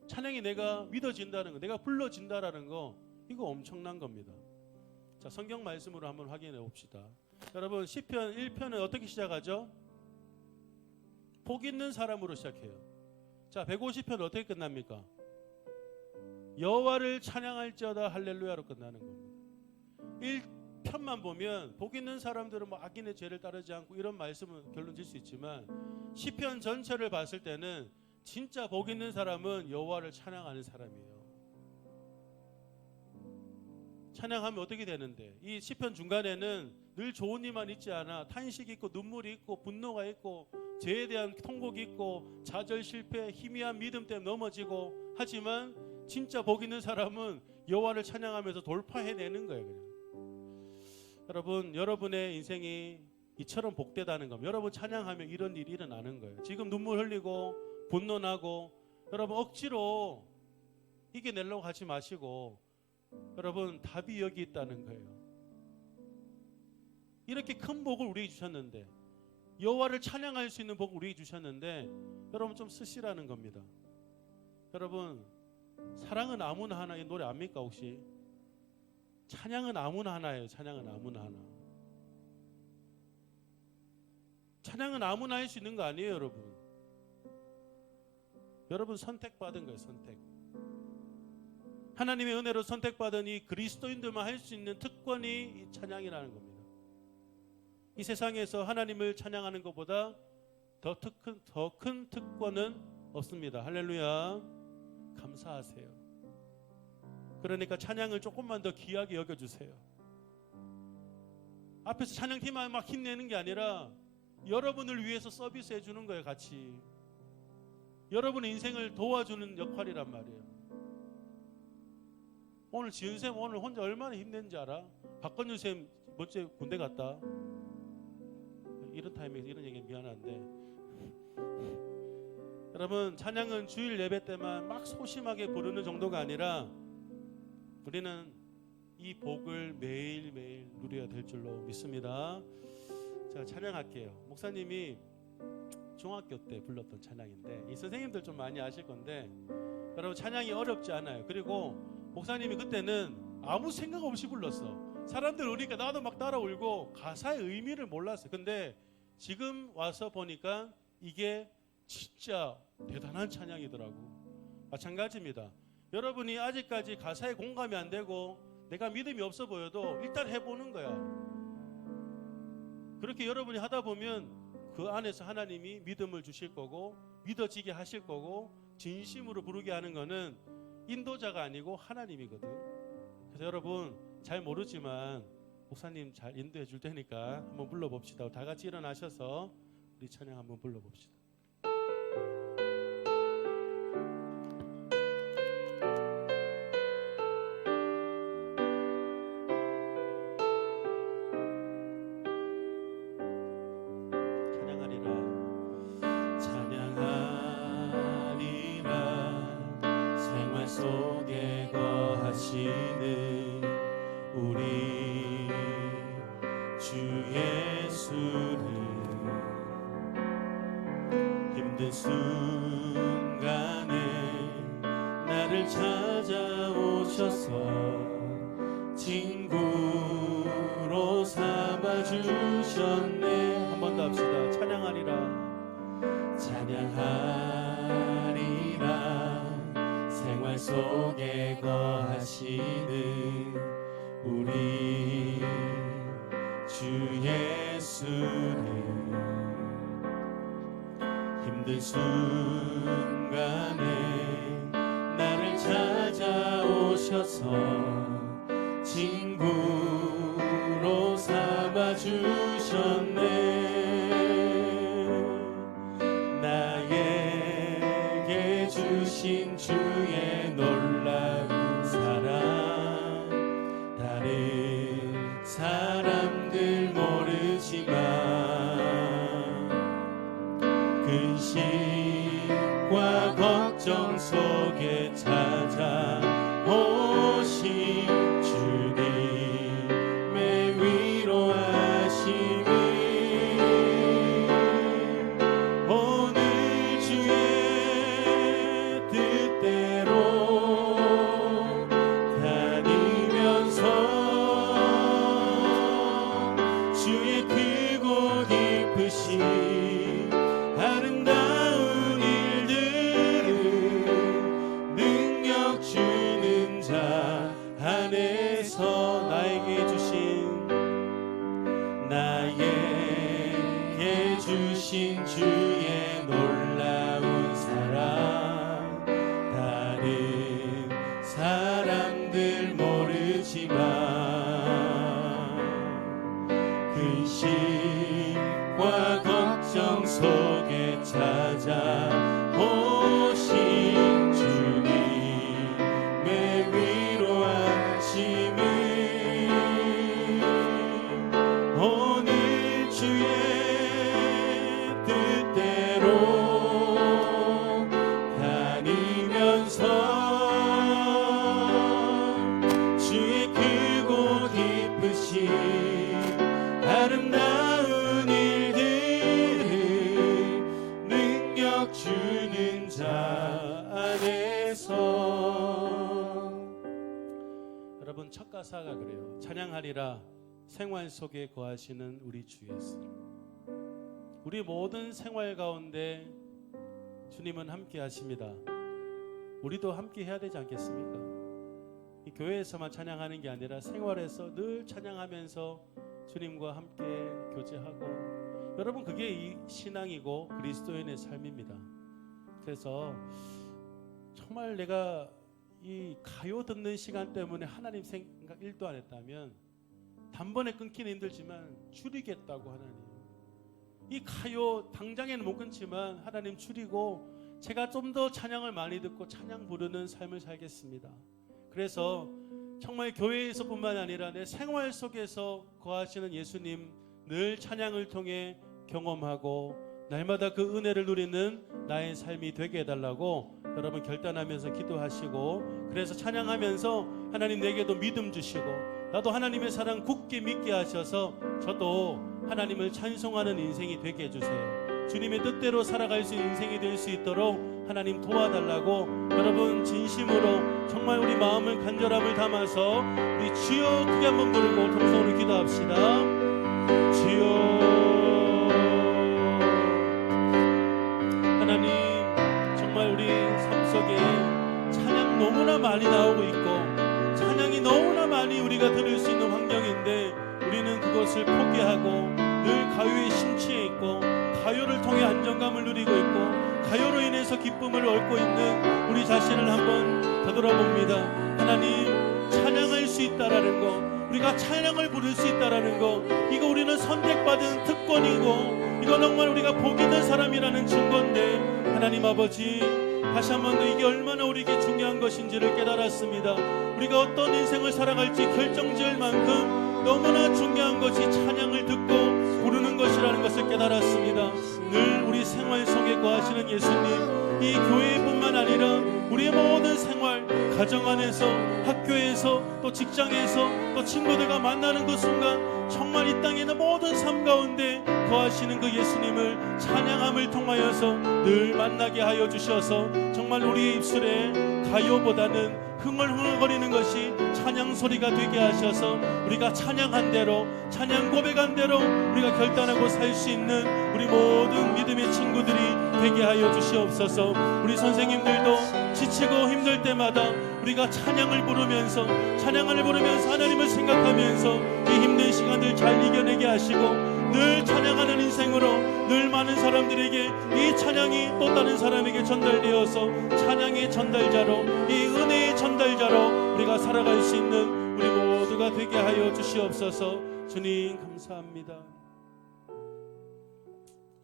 찬양이 내가 믿어진다는 거, 내가 불러진다라는 거, 이거 엄청난 겁니다. 자, 성경 말씀으로 한번 확인해 봅시다. 여러분 시편 1편은 어떻게 시작하죠? 복 있는 사람으로 시작해요. 자, 150편 어떻게 끝납니까? 여호와를 찬양할지어다 할렐루야로 끝나는 겁니다. 1편만 보면 복 있는 사람들은 뭐 악인의 죄를 따르지 않고 이런 말씀은 결론 질 수 있지만 시편 전체를 봤을 때는 진짜 복 있는 사람은 여호와를 찬양하는 사람이에요. 찬양하면 어떻게 되는데, 이 시편 중간에는 늘 좋은 일만 있지 않아 탄식이 있고 눈물이 있고 분노가 있고 죄에 대한 통곡이 있고 좌절 실패 희미한 믿음 때문에 넘어지고, 하지만 진짜 복 있는 사람은 여호와를 찬양하면서 돌파해내는 거예요. 그냥. 여러분, 여러분의 인생이 이처럼 복되다는 겁니다. 여러분 찬양하면 이런 일이 일어나는 거예요. 지금 눈물 흘리고 분노나고 여러분 억지로 이겨내려고 하지 마시고, 여러분 답이 여기 있다는 거예요. 이렇게 큰 복을 우리에게 주셨는데, 여호와를 찬양할 수 있는 복을 우리에게 주셨는데 여러분 좀 쓰시라는 겁니다. 여러분, 사랑은 아무나 하나, 이 노래 압니까 혹시? 찬양은 아무나 하나예요. 찬양은 아무나 하나. 찬양은 아무나 할 수 있는 거 아니에요, 여러분. 여러분 선택받은 거예요, 선택. 하나님의 은혜로 선택받은 이 그리스도인들만 할 수 있는 특권이 이 찬양이라는 겁니다. 이 세상에서 하나님을 찬양하는 것보다 더 큰 특권은 없습니다. 할렐루야. 감사하세요. 그러니까 찬양을 조금만 더 귀하게 여겨주세요. 앞에서 찬양팀만 막 힘내는 게 아니라 여러분을 위해서 서비스해 주는 거예요. 같이 여러분의 인생을 도와주는 역할이란 말이에요. 오늘 지은쌤 오늘 혼자 얼마나 힘든지 알아? 박건유쌤 먼저 군대 갔다. 이런 타이밍에서 이런 얘기는 미안한데, 여러분 찬양은 주일 예배 때만 막 소심하게 부르는 정도가 아니라 우리는 이 복을 매일매일 누려야 될 줄로 믿습니다. 제가 찬양할게요. 목사님이 중학교 때 불렀던 찬양인데 이 선생님들 좀 많이 아실 건데, 여러분 찬양이 어렵지 않아요. 그리고 목사님이 그때는 아무 생각 없이 불렀어. 사람들 우니까 나도 막 따라 울고 가사의 의미를 몰랐어. 근데 지금 와서 보니까 이게 진짜 대단한 찬양이더라고. 마찬가지입니다. 여러분이 아직까지 가사에 공감이 안 되고 내가 믿음이 없어 보여도 일단 해보는 거야. 그렇게 여러분이 하다 보면 그 안에서 하나님이 믿음을 주실 거고 믿어지게 하실 거고 진심으로 부르게 하는 거는 인도자가 아니고 하나님이거든. 그래서 여러분 잘 모르지만 목사님 잘 인도해 줄 테니까 한번 불러봅시다. 다 같이 일어나셔서 우리 찬양 한번 불러봅시다. 속에 거하시는 우리 주 예수는 힘든 순간에 나를 찾아오셔서 친구로 삼아주셨네. 한 번 더 합시다. 찬양하리라 생활 속에 거하시는 우리 주 예수는 힘든 순간에 나를 찾아오셔서 친구로 삼아주셨네. 나에게 주신 주의 놀라운 사랑 다른 사람들 모르지만 근심과 걱정 속에 찾아오신 주님의 위로하심이 주는 자 안에서 나에게 주신 주의 놀라운 사랑 다른 사람들 모르지만 근심과 걱정 속에 찾아오신 주님의 위로하심을 오늘 주의 뜻대로 다니면서 주의 크고 기쁘신 아름다운 일들을 능력 주는 자 안에서. 여러분 첫 가사가 그래요. 찬양하리라 생활 속에 거하시는 우리 주 예수. 우리 모든 생활 가운데 주님은 함께 하십니다. 우리도 함께 해야 되지 않겠습니까? 이 교회에서만 찬양하는 게 아니라 생활에서 늘 찬양하면서 주님과 함께 교제하고, 여러분 그게 이 신앙이고 그리스도인의 삶입니다. 그래서 정말 내가 이 가요 듣는 시간 때문에 하나님 생각 1도 안 했다면 단번에 끊기는 힘들지만 줄이겠다고 하나님. 이 가요 당장에는 못 끊지만 하나님 줄이고 제가 좀 더 찬양을 많이 듣고 찬양 부르는 삶을 살겠습니다. 그래서 정말 교회에서뿐만 아니라 내 생활 속에서 거하시는 예수님 늘 찬양을 통해 경험하고 날마다 그 은혜를 누리는 나의 삶이 되게 해달라고 여러분 결단하면서 기도하시고, 그래서 찬양하면서 하나님 내게도 믿음 주시고 나도 하나님의 사랑 굳게 믿게 하셔서 저도 하나님을 찬송하는 인생이 되게 해주세요. 주님의 뜻대로 살아갈 수 있는 인생이 될 수 있도록 하나님 도와달라고 여러분 진심으로 정말 우리 마음을 간절함을 담아서 우리 주여 크게 한번 부르고 통성으로 기도합시다. 주여. 하나님 정말 우리 삶 속에 찬양 너무나 많이 나오고 있고 찬양이 너무나 많이 우리가 들을 수 있는 환경인데 우리는 그것을 포기하고 늘 가요에 심취해 있고 가요를 통해 안정감을 누리고 있고 가요로 인해서 기쁨을 얻고 있는 우리 자신을 한번 되돌아봅니다. 하나님 찬양할 수 있다라는 거, 우리가 찬양을 부를 수 있다라는 거, 이거 우리는 선택받은 특권이고 이거 정말 우리가 복 있는 사람이라는 증거인데 하나님 아버지 다시 한 번 더 이게 얼마나 우리에게 중요한 것인지를 깨달았습니다. 우리가 어떤 인생을 살아갈지 결정지을 만큼 너무나 중요한 것이 찬양을 듣고 부르는 것이라는 것을 깨달았습니다. 늘 우리 생활 속에 거하시는 예수님, 이 교회뿐만 아니라 우리의 모든 생활, 가정 안에서, 학교에서, 또 직장에서, 또 친구들과 만나는 그 순간 정말 이 땅에 있는 모든 삶 가운데 거하시는 그 예수님을 찬양함을 통하여서 늘 만나게 하여 주셔서 정말 우리의 입술에 가요보다는 흥얼흥얼거리는 것이 찬양 소리가 되게 하셔서 우리가 찬양한 대로, 찬양 고백한 대로 우리가 결단하고 살 수 있는 우리 모든 믿음의 친구들이 되게 하여 주시옵소서. 우리 선생님들도 지치고 힘들 때마다 우리가 찬양을 부르면서 하나님을 생각하면서 이 힘든 시간들 잘 이겨내게 하시고 늘 찬양하는 인생으로 늘 많은 사람들에게 이 찬양이 또 다른 사람에게 전달되어서 찬양의 전달자로, 이 은혜의 전달자로 우리가 살아갈 수 있는 우리 모두가 되게 하여 주시옵소서. 주님 감사합니다.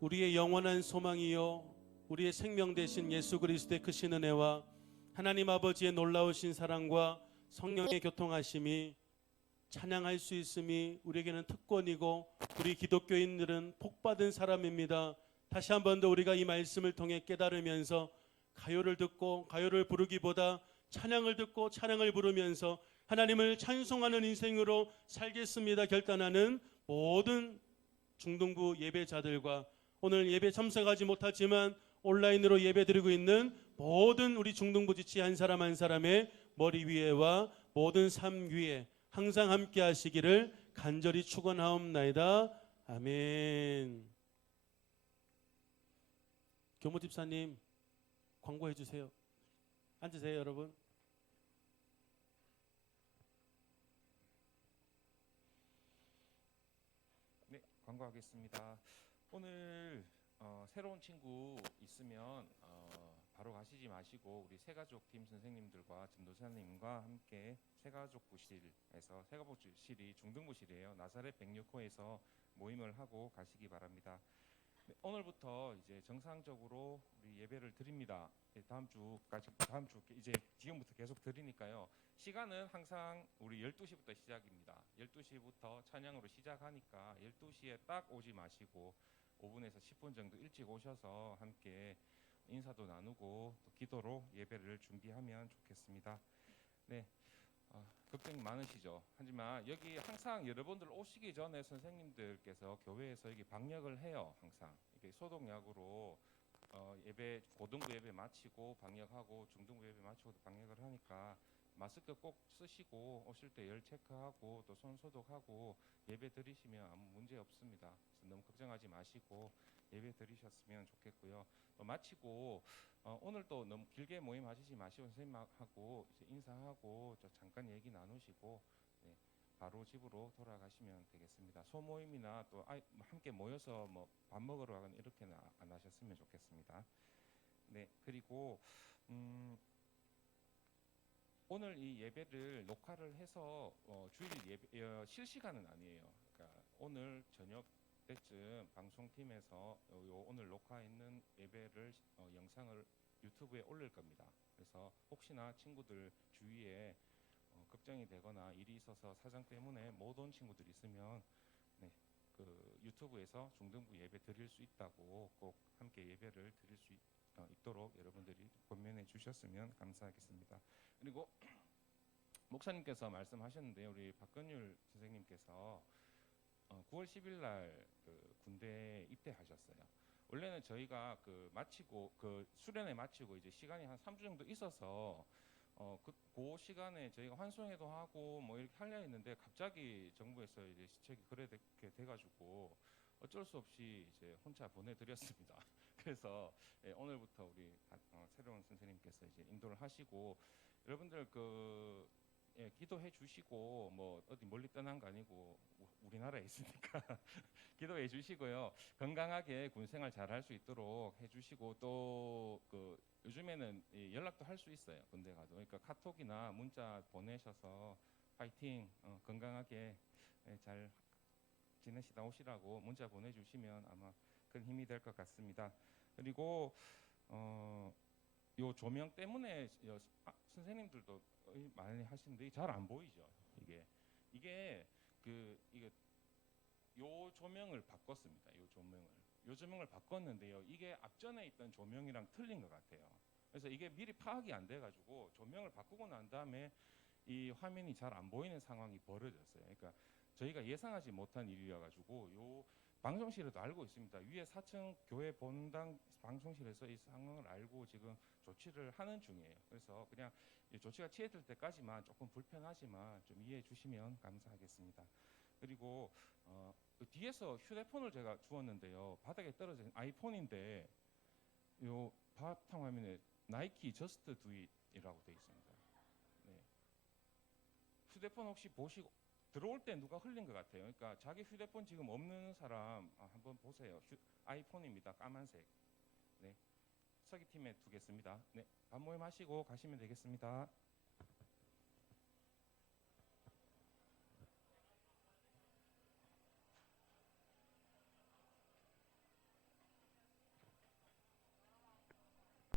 우리의 영원한 소망이요 우리의 생명 되신 예수 그리스도의 크신 은혜와 하나님 아버지의 놀라우신 사랑과 성령의 교통하심이 찬양할 수 있음이 우리에게는 특권이고 우리 기독교인들은 복받은 사람입니다. 다시 한 번 더 우리가 이 말씀을 통해 깨달으면서 가요를 듣고 가요를 부르기보다 찬양을 듣고 찬양을 부르면서 하나님을 찬송하는 인생으로 살겠습니다 결단하는 모든 중등부 예배자들과 오늘 예배 참석하지 못하지만 온라인으로 예배드리고 있는 모든 우리 중등부 지치 한 사람 한 사람의 머리 위에와 모든 삶 위에 항상 함께 하시기를 간절히 축원하옵나이다. 아멘. 교모 집사님 광고해 주세요. 앉으세요 여러분. 간구하겠습니다. 오늘 새로운 친구 있으면 바로 가시지 마시고 우리 새가족팀 선생님들과 전도사님과 함께 새가족부실에서 새가족부실이 중등부실이에요. 나사렛 106호에서 모임을 하고 가시기 바랍니다. 네, 오늘부터 이제 정상적으로 우리 예배를 드립니다. 네, 다음 주 이제 지금부터 계속 드리니까요. 시간은 항상 우리 12시부터 시작입니다. 12시부터 찬양으로 시작하니까 12시에 딱 오지 마시고 5분에서 10분 정도 일찍 오셔서 함께 인사도 나누고 또 기도로 예배를 준비하면 좋겠습니다. 네, 걱정이 많으시죠? 하지만 여기 항상 여러분들 오시기 전에 선생님들께서 교회에서 여기 방역을 해요. 항상 이게 소독약으로 예배 고등부 예배 마치고 방역하고 중등부 예배 마치고도 방역을 하니까 마스크 꼭 쓰시고 오실 때 열 체크하고 또 손 소독하고 예배 드리시면 아무 문제 없습니다. 그래서 너무 걱정하지 마시고 예배 드리셨으면 좋겠고요. 마치고 오늘 또 너무 길게 모임하시지 마시고 선생님하고 이제 인사하고 저 잠깐 얘기 나누시고 네, 바로 집으로 돌아가시면 되겠습니다. 소모임이나 또 함께 모여서 뭐 밥 먹으러 가거나 이렇게는 안 하셨으면 좋겠습니다. 네, 그리고 오늘 이 예배를 녹화를 해서 주일 예배 실시간은 아니에요. 그러니까 오늘 저녁 때쯤 방송팀에서 오늘 녹화했는 예배를 영상을 유튜브에 올릴 겁니다. 그래서 혹시나 친구들 주위에 걱정이 되거나 일이 있어서 사정 때문에 못 온 친구들 있으면 네, 그 유튜브에서 중등부 예배 드릴 수 있다고 꼭 함께 예배를 드릴 수 있도록 여러분들이 권면해 주셨으면 감사하겠습니다. 그리고 목사님께서 말씀하셨는데요. 우리 박건율 선생님께서 9월 10일 날그 군대에 입대하셨어요. 원래는 저희가 그 마치고 그 수련회 마치고 이제 시간이 한 3주 정도 있어서 그 시간에 저희가 환송회도 하고 뭐 이렇게 하려 했는데 갑자기 정부에서 이제 시책이 그렇게 돼가지고 어쩔 수 없이 이제 혼자 보내드렸습니다. 그래서 오늘부터 우리 새로운 선생님께서 이제 인도를 하시고 여러분들 기도해 주시고 뭐 어디 멀리 떠난 거 아니고 우리나라에 있으니까 기도해 주시고요. 건강하게 군 생활 잘 할 수 있도록 해 주시고 또 요즘에는 연락도 할 수 있어요. 군대 가도. 그러니까 카톡이나 문자 보내셔서 파이팅 건강하게 잘 지내시다 오시라고 문자 보내 주시면 아마 큰 힘이 될 것 같습니다. 그리고 요 조명 때문에 선생님들도 많이 하시는데 잘 안 보이죠. 이게 요 조명을 바꿨습니다. 요 조명을 바꿨는데요. 이게 앞전에 있던 조명이랑 틀린 것 같아요. 그래서 이게 미리 파악이 안 돼가지고 조명을 바꾸고 난 다음에 이 화면이 잘 안 보이는 상황이 벌어졌어요. 그러니까 저희가 예상하지 못한 일이어가지고 요 방송실에도 알고 있습니다. 위에 4층 교회 본당 방송실에서 이 상황을 알고 지금 조치를 하는 중이에요. 그래서 그냥 조치가 취해질 때까지만 조금 불편하지만 좀 이해해 주시면 감사하겠습니다. 그리고 뒤에서 휴대폰을 제가 주었는데요. 바닥에 떨어진 아이폰인데 요 바탕 화면에 나이키 저스트 두잇이라고 되어 있습니다. 네. 휴대폰 혹시 보시고 들어올 때 누가 흘린 것 같아요. 그러니까 자기 휴대폰 지금 없는 사람 한번 보세요. 아이폰입니다. 까만색. 네. 서기팀에 두겠습니다. 네. 밥 모임 하시고 가시면 되겠습니다.